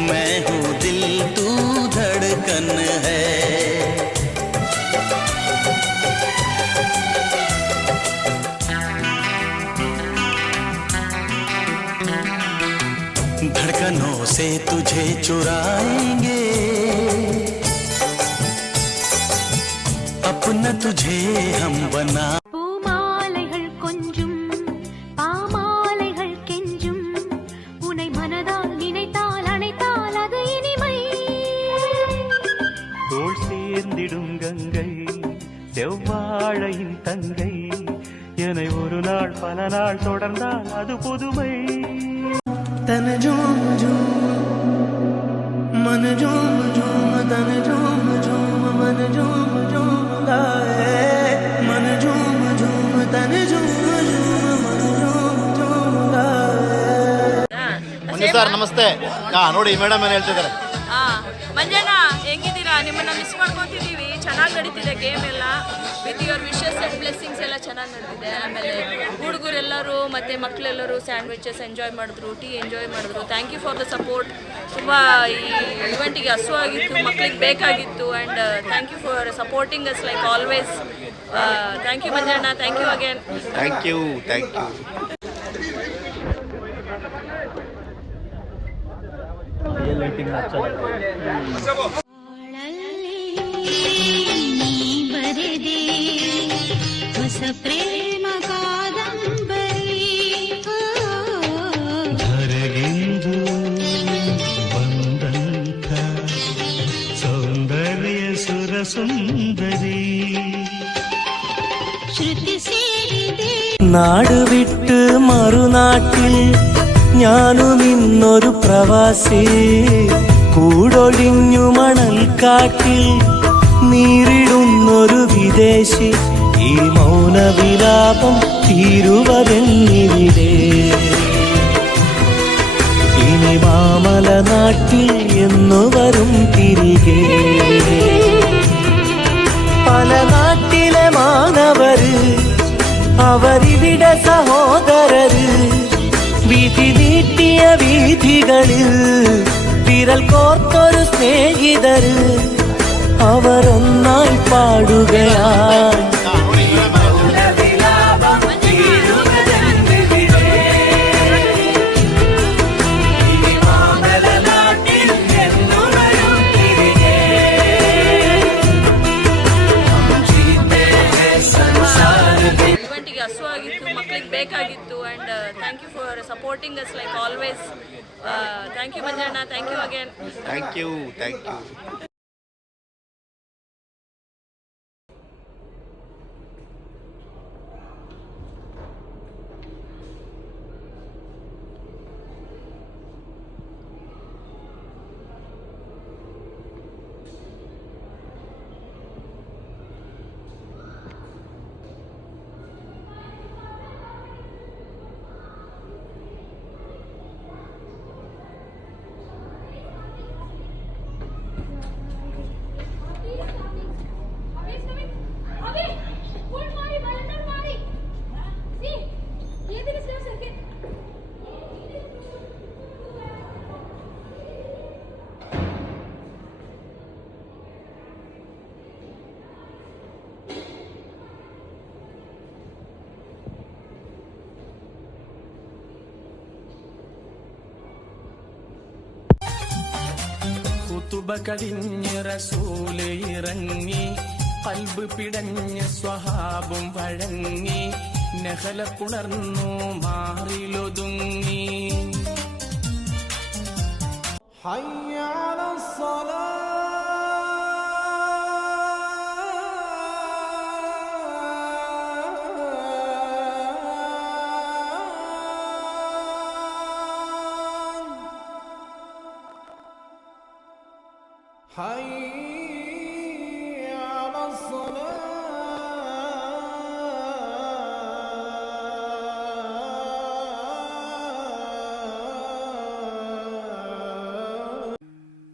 मैं हूँ दिल, तू धड़कन है। धड़कनों से तुझे चुराएंगे, अपना तुझे हम बना பூமாலைகள் கொஞ்சும் பாமாலைகள் கெஞ்சும் உனை மனதால் நினைத்தால் அணைத்தால் அது இனிமை தோள் சேர்ந்திடும் கங்கை செவ்வாழையின் தங்கை என்னை ஒரு நாள் பல நாள் தொடர்ந்தால் அது புதுமை தன ஜோம் ஜோம் मन झूम झूम तन झूम झूम मन झूम झूम गाए मन झूम झूम तन झूम झूम मन झूम झूम गाए ಬನ್ನಿ ಸರ್, ನಮಸ್ತೆ. ನೋಡಿ ಮೇಡಮ್ ಏನು ಹೇಳ್ತಿದ್ದಾರೆ. ಮಂಜಣ್ಣ ಹೆಂಗಿದ್ದೀರಾ? ನಿಮ್ಮನ್ನ ಮಿಸ್ ಮಾಡ್ಕೊತಿದ್ದೀವಿ. ಚೆನ್ನಾಗಿ ನಡೀತಿದೆ ಗೇಮ್ ಎಲ್ಲ. With your wishes and blessings ಎಲ್ಲ ಚೆನ್ನಾಗಿ ನಡೆದಿದೆ. ಆಮೇಲೆ ಹುಡುಗರೆಲ್ಲರೂ ಮತ್ತು ಮಕ್ಕಳೆಲ್ಲರೂ ಸ್ಯಾಂಡ್ವಿಚಸ್ ಎಂಜಾಯ್ ಮಾಡಿದ್ರು, ಟೀ ಎಂಜಾಯ್ ಮಾಡಿದ್ರು. Thank you for the support. ತುಂಬ ಈ ಇವೆಂಟಿಗೆ ಹಸುವಾಗಿತ್ತು, ಮಕ್ಕಳಿಗೆ ಬೇಕಾಗಿತ್ತು. And thank you for supporting us like always. Thank you Manjanna, thank you again. Thank you, thank you. ಬರೆದೆ ಹೊಸ ಪ್ರೇಮ ಕಾದಂಬರಿ ಧರೆಗೆಂದು ಬಂದಂಥ ಸೌಂದರ್ಯ ಸುರ ಸುಂದರಿ ಶ್ರುತಿ ಸೇರಿದೆ നാട് വിട്ട് മറുനാട്ടിൽ ഞാനും ഇന്നൊരു പ്രവാസി കൂടൊഴിഞ്ഞു മണൽക്കാട്ടിൽ നീറിടുന്നൊരു വിദേശി ഈ മൗനവിലാപം തീരുവതെന്നിവിടെ ഇനി മാമല നാട്ടിൽ എന്നു വരും തിരികെ പല നാട്ടിലെ മാനവര് അവരിവിടെ സഹോദരര് വിധി നീട്ടിയ വീഥികളിൽ വിരൽ കോർത്തൊരു സ്നേഹിതര് അവരൊന്നായി പാടുകയായി ಇವೆಂಟಿಗೆ ಹಸುವಾಗಿತ್ತು, ಮಕ್ಕಳಿಗೆ ಬೇಕಾಗಿತ್ತು. And thank you for supporting us like always. Thank you Manjanna, thank you again. Thank you, thank you. തൗബ കടിഞ്ഞ് റസൂല് ഇറങ്ങി കൽബ് പിടഞ്ഞ് സ്വഹാബും വഴങ്ങി നഹല പുണർന്നു മാറിലൊതുങ്ങി ഹയ്യ അലസ്സലാ حي على الصلاة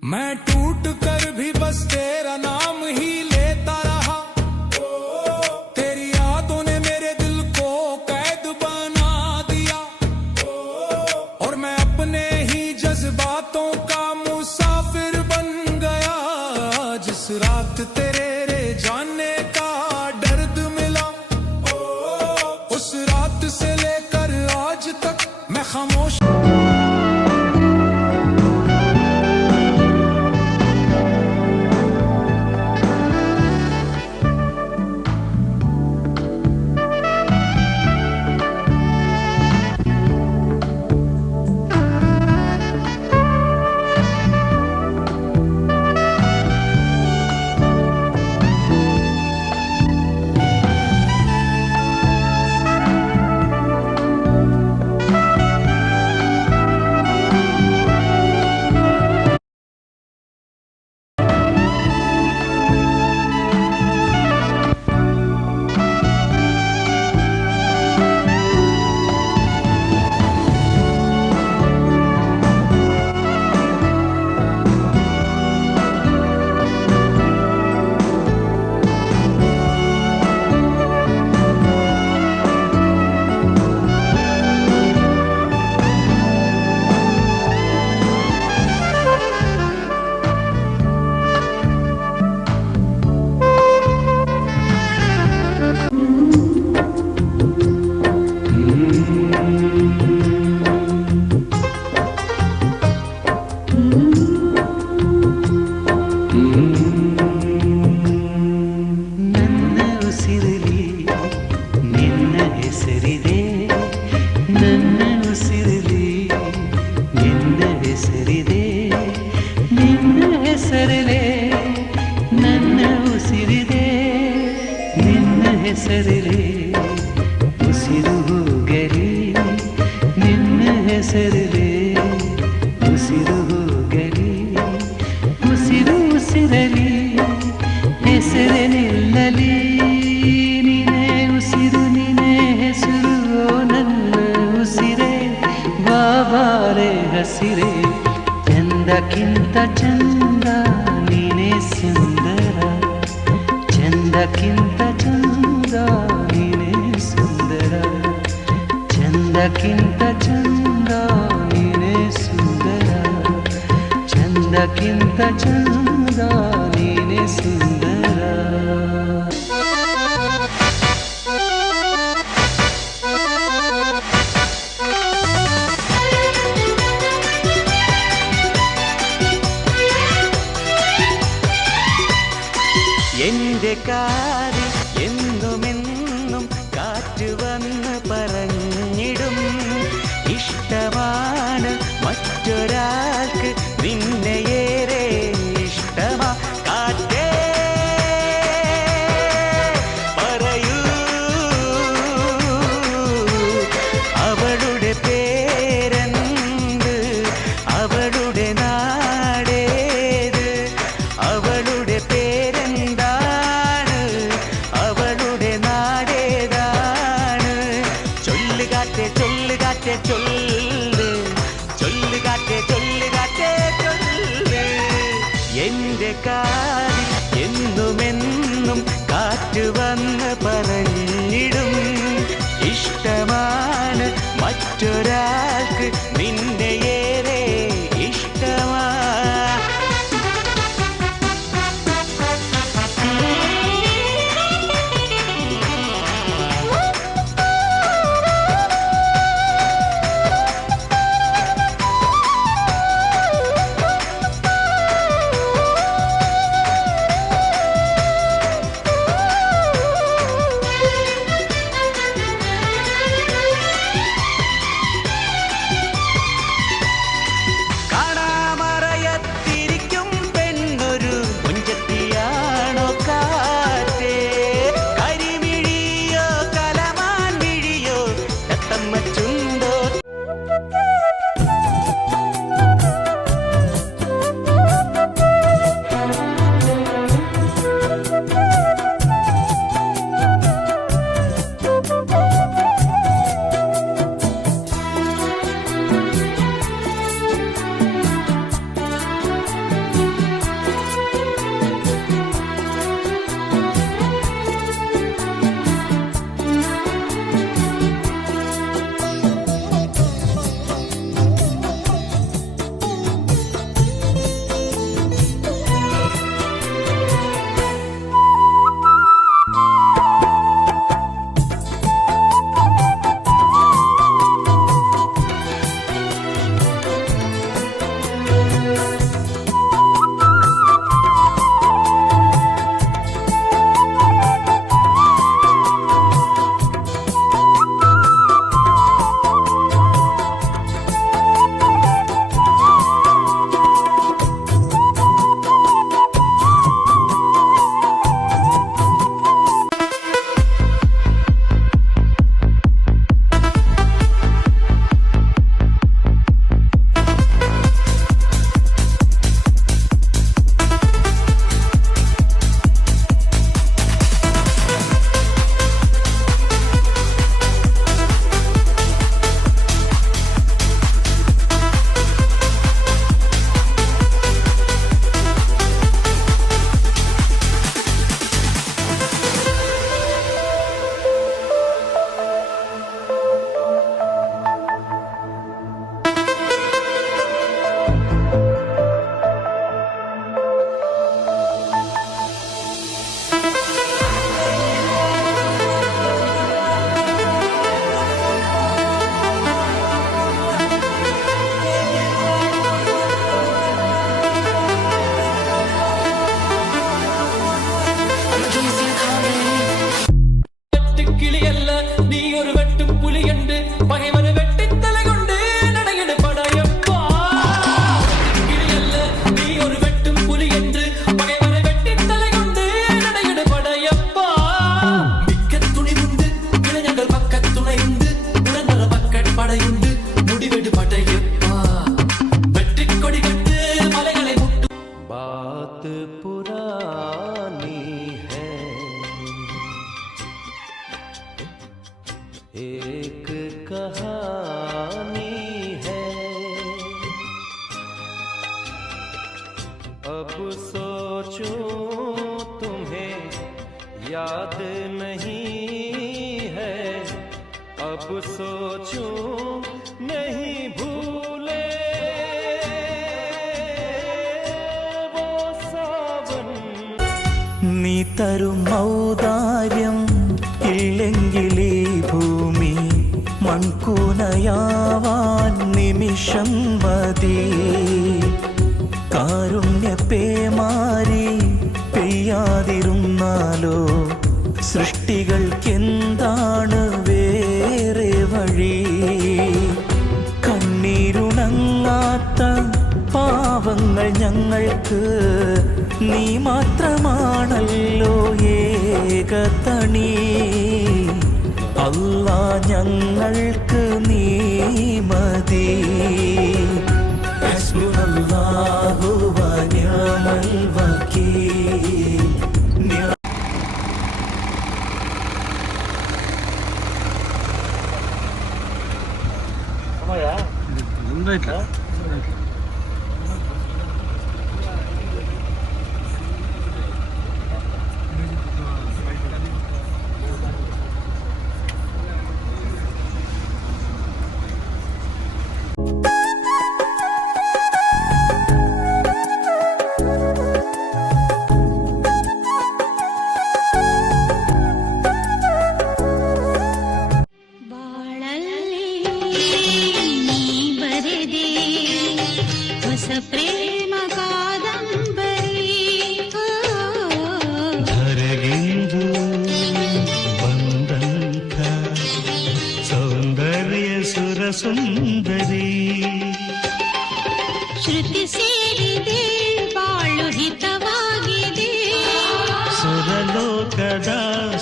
मैं टूट कर भी बस तेरा नाम ही लेता रहा तेरी यादों ने मेरे दिल को कैद बना दिया और मैं अपने ही जज्बातों का मुसाफिर बन गया जिस रात तेरे रे जाने का दर्द मिला उस रात से लेकर आज तक मैं खामोश ಚಂದಕ್ಕಿಂತ ಚಂದ ನೀನೇ ಸುಂದರ ಚಂದಕ್ಕಿಂತ ಚಂದ ನೀನೇ ಸುಂದರ ಚಂದಕ್ಕಿಂತ ಚಂದ ನೀನೇ ಸುಂದರ ಚಂದಕ್ಕಿಂತ ಚಂದ ನೀನೇ ಸುಂದರ എന്റെ കാതിൽ എന്നുമെന്നും കാറ്റ് വന്ന് പറഞ്ഞിടും ഇഷ്ടമാണ് മറ്റൊരാൾക്ക് നിന്നെയേറെ ഇഷ്ടമാ കാറ്റേ പറയൂ അവളുടെ പേരെന്ത് അവളുടെ നാടേത് അവളുടെ പേരെന്താണ് അവളുടെ നാടേതാണ് ചൊല്ലുകാറ്റെ ചൊല്ലുകാറ്റെ ചൊല്ല് ചൊല്ലുകാറ്റെ ചൊല്ലുകാറ്റെ ചൊല്ല് എന്റെ കാതിൽ എന്നുമെന്നും കാറ്റ് വന്ന് പറഞ്ഞിടും ഇഷ്ടമാണ് മറ്റൊരാൾക്ക് നിന്നെയേറെ ഇഷ്ടമാ एक कहानी है। अब सोचूं तुम्हें याद नहीं है, अब सोचूं नहीं भूले वो सावन। നീ തരും ഔദാര്യം ഇല്ലെങ്കിലീ ഭൂമി മൺകൂനയാവാൻ നിമിഷം മതി. കാരുണ്യപ്പേമാരി പെയ്യാതിരുന്നാലോ സൃഷ്ടികൾക്കെന്താണ് വേറെ വഴി? കണ്ണീരുണങ്ങാത്ത പാവങ്ങൾ ഞങ്ങൾക്ക് നീ മാത്രമാണല്ലോ ഏകതണി. അല്ലാ ഞങ്ങൾക്ക് നീ മതി. ഹസ്ബുനല്ലാഹു വ നിഅമൽ വകീൽ. ಬಾಳಲ್ಲಿ ನೀ ಬರೆದೆ ಹೊಸ ಪ್ರೇಮ ಕಾದಂಬರಿ. ಧರೆಗೆಂದು ಬಂದಂಥ ಸೌಂದರ್ಯ ಸುರಸುಂದರಿ. ಶ್ರುತಿ ಸೇರಿದೆ ಬಾಳು ಹಿತವಾಗಿದೆ. ಸುರಲೋಕದ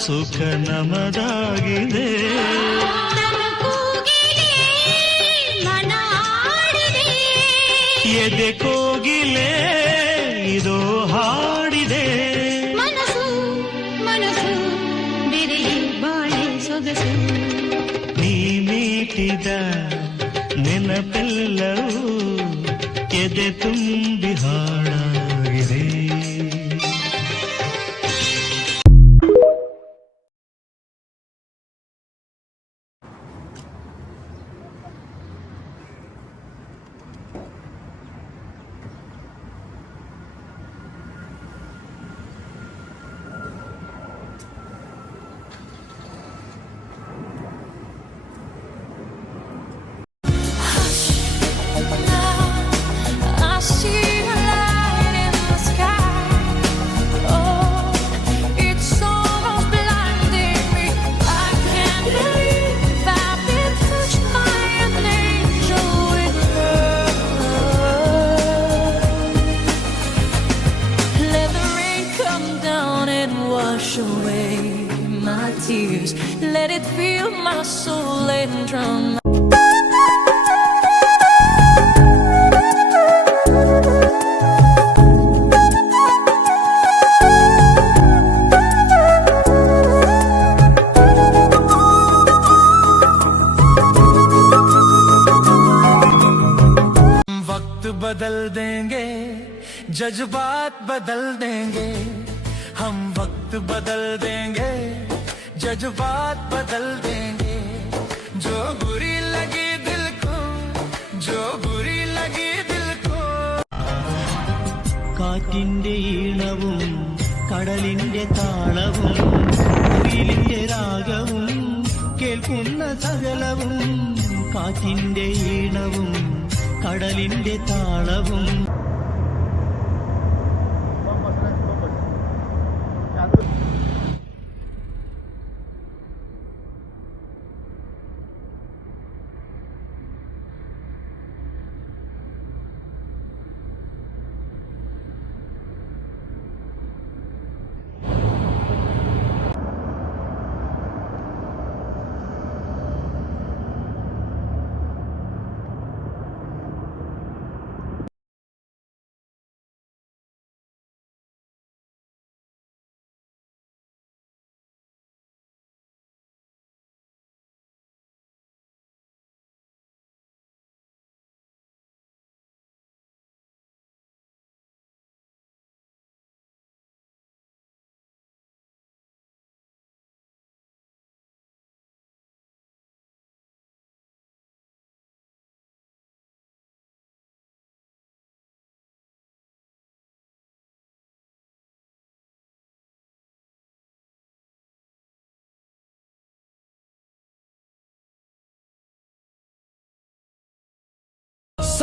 ಸುಖ ನಮದಾಗಿದೆ. ಕೂಗಿಲೆ ಮನ ಆಡಿದೆ. ಎದೆ ಕೋಗಿಲೆ ಇದೋ ಹಾಡಿದೆ. ಮನಸ್ಸು ಮನಸ್ಸು ಬೆರೆಯ ಬಾಳೆ ಸೊಗಸು. ನೀ ಮೀಟಿದ ನೆನಪೆಲ್ಲವೂ ಎದೆ ತುಂಬಿ ಹಾಡಾಗಿದೆ. I see a light in the sky. Oh, it's almost blinding me. I can't believe I've been touched by an angel with love. Let the rain come down and wash away my tears. Let it fill my soul and drown my बदल देंगे, जज्बात बदल देंगे. हम वक्त बदल देंगे, जज्बात बदल देंगे. जो बुरी लगी दिल को, जो बुरी लगी दिल को. കാറ്റിന്റെ ഈണവും കടലിന്റെ താളവും കുയിലിന്റെ രാഗവും കേൾക്കുന്ന സകലവും. കാറ്റിന്റെ ഈണവും കടലിന്റെ താളവും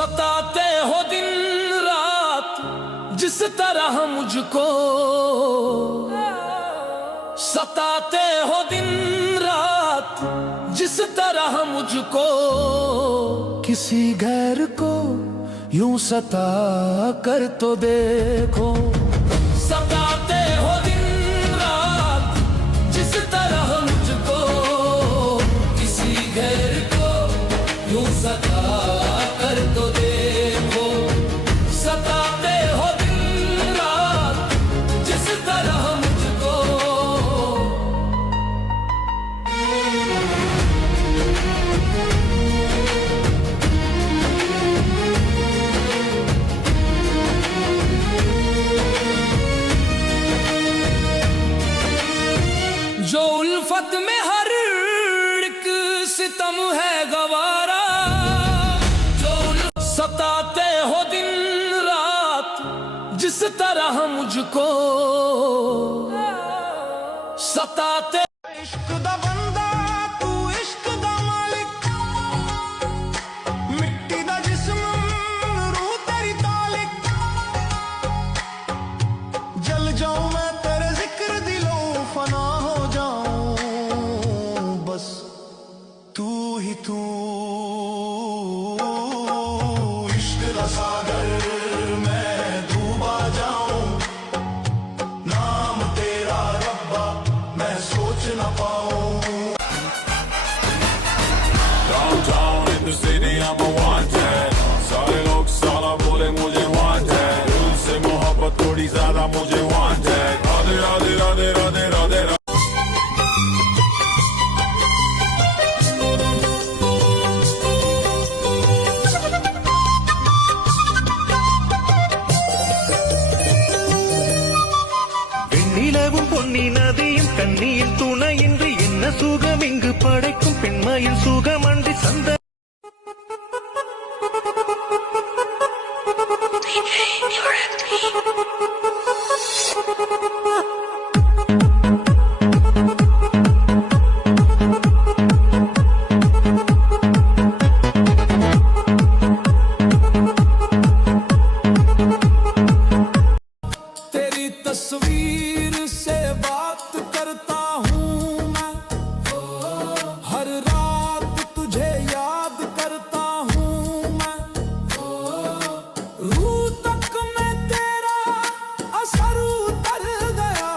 सताते हो दिन रात जिस तरह मुझको, सताते हो दिन रात जिस तरह मुझको, किसी गैर को यूं सता कर तो देखो। सताते हो दिन रात जिस तरह मुझको, किसी गैर को यूं सता कर तो देखो। सताते हो दिन रात जिस तरह मुझको। जो उल्फत में हर एक सितम है गवारा, जो सताते हो दिन रात जिस तरह मुझको, सताते। इश्क दा बंदा तू इश्क दा मालिक, मिट्टी दा जिस्म रूह तेरी तालिक, जल जाऊं मैं तेरे जिक्र दिलों फना हो जाऊं, बस तू ही तू। इश्क दा सागर मैं डूबा जाऊं, नाम तेरा रब्बा मैं सोच ना पाऊं। Downtown in the city I'm a wanted, सारे लोग साला बोले मुझे wanted, दिल से मोहब्बत थोड़ी ज्यादा मुझे wanted, राधे राधे राधे राधे राधे राधे। வெண்ணிலவும் பொன்னி நதியும் கண்ணியில் துணையின்றி என்ன சுகம் இங்கு படைக்கும் பெண்மையில் சுகமன்றி சந்த तेरी तस्वीर से बात करता हूँ मैं, हर रात तुझे याद करता हूँ मैं, रूह तक में तेरा असर उतर गया,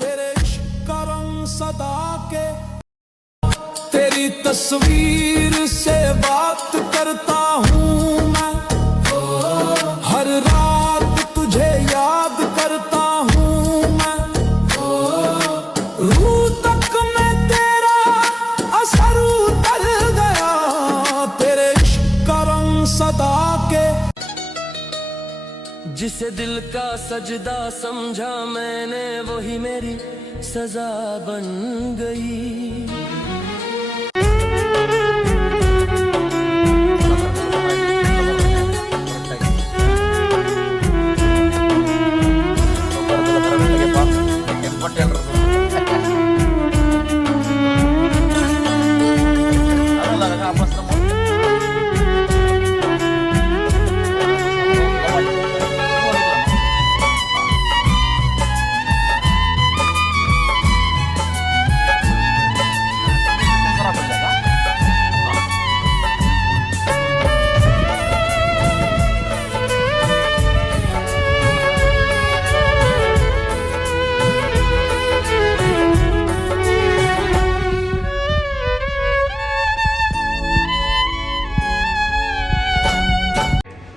तेरे इश्क का रंग सदा के। तेरी तस्वीर से बात करता हूँ मैं, हर रात तुझे याद करता हूँ मैं, रूह तक में तेरा असर उतर गया, तेरे इश्क का रंग सदा के। जिसे दिल का सजदा समझा मैंने वही मेरी सजा बन गई।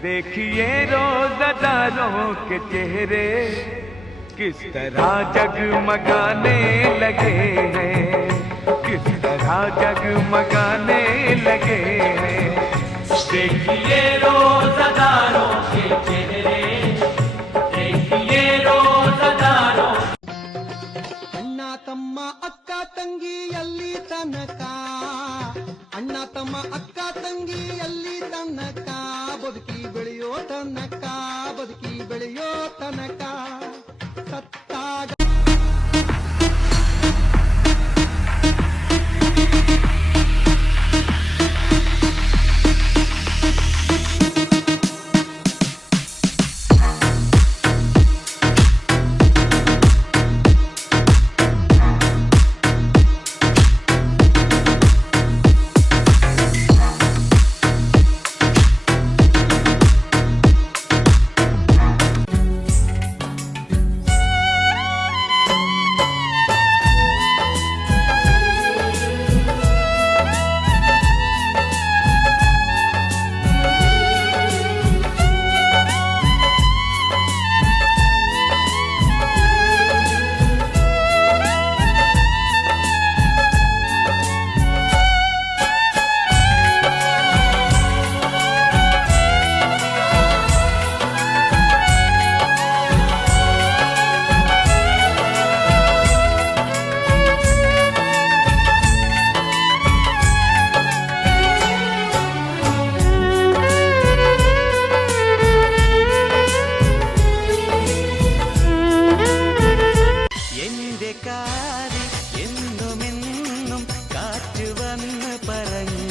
देखिए रोज़दारों के चेहरे किस तरह जगमगाने लगे हैं, किस तरह जगमगाने लगे हैं। देखिए रोज़दारों के चेहरे, देखिए रोज़दारों। ಅಣ್ಣ ತಮ್ಮ ಅಕ್ಕ ತಂಗಿಯಲ್ಲಿ ತನಕ, ಅಣ್ಣ ತಮ್ಮ ಅಕ್ಕ ತಂಗಿಯಲ್ಲಿ ತನಕ, ಬದುಕಿ ಬೆಳೆಯೋ ತನಕ, ಬದುಕಿ ಬೆಳೆಯೋ ತನಕ, ಸತ್ತಾಗ കേൾക്കാതെ എന്നുമെന്നും കാറ്റ് വന്ന് പറഞ്ഞു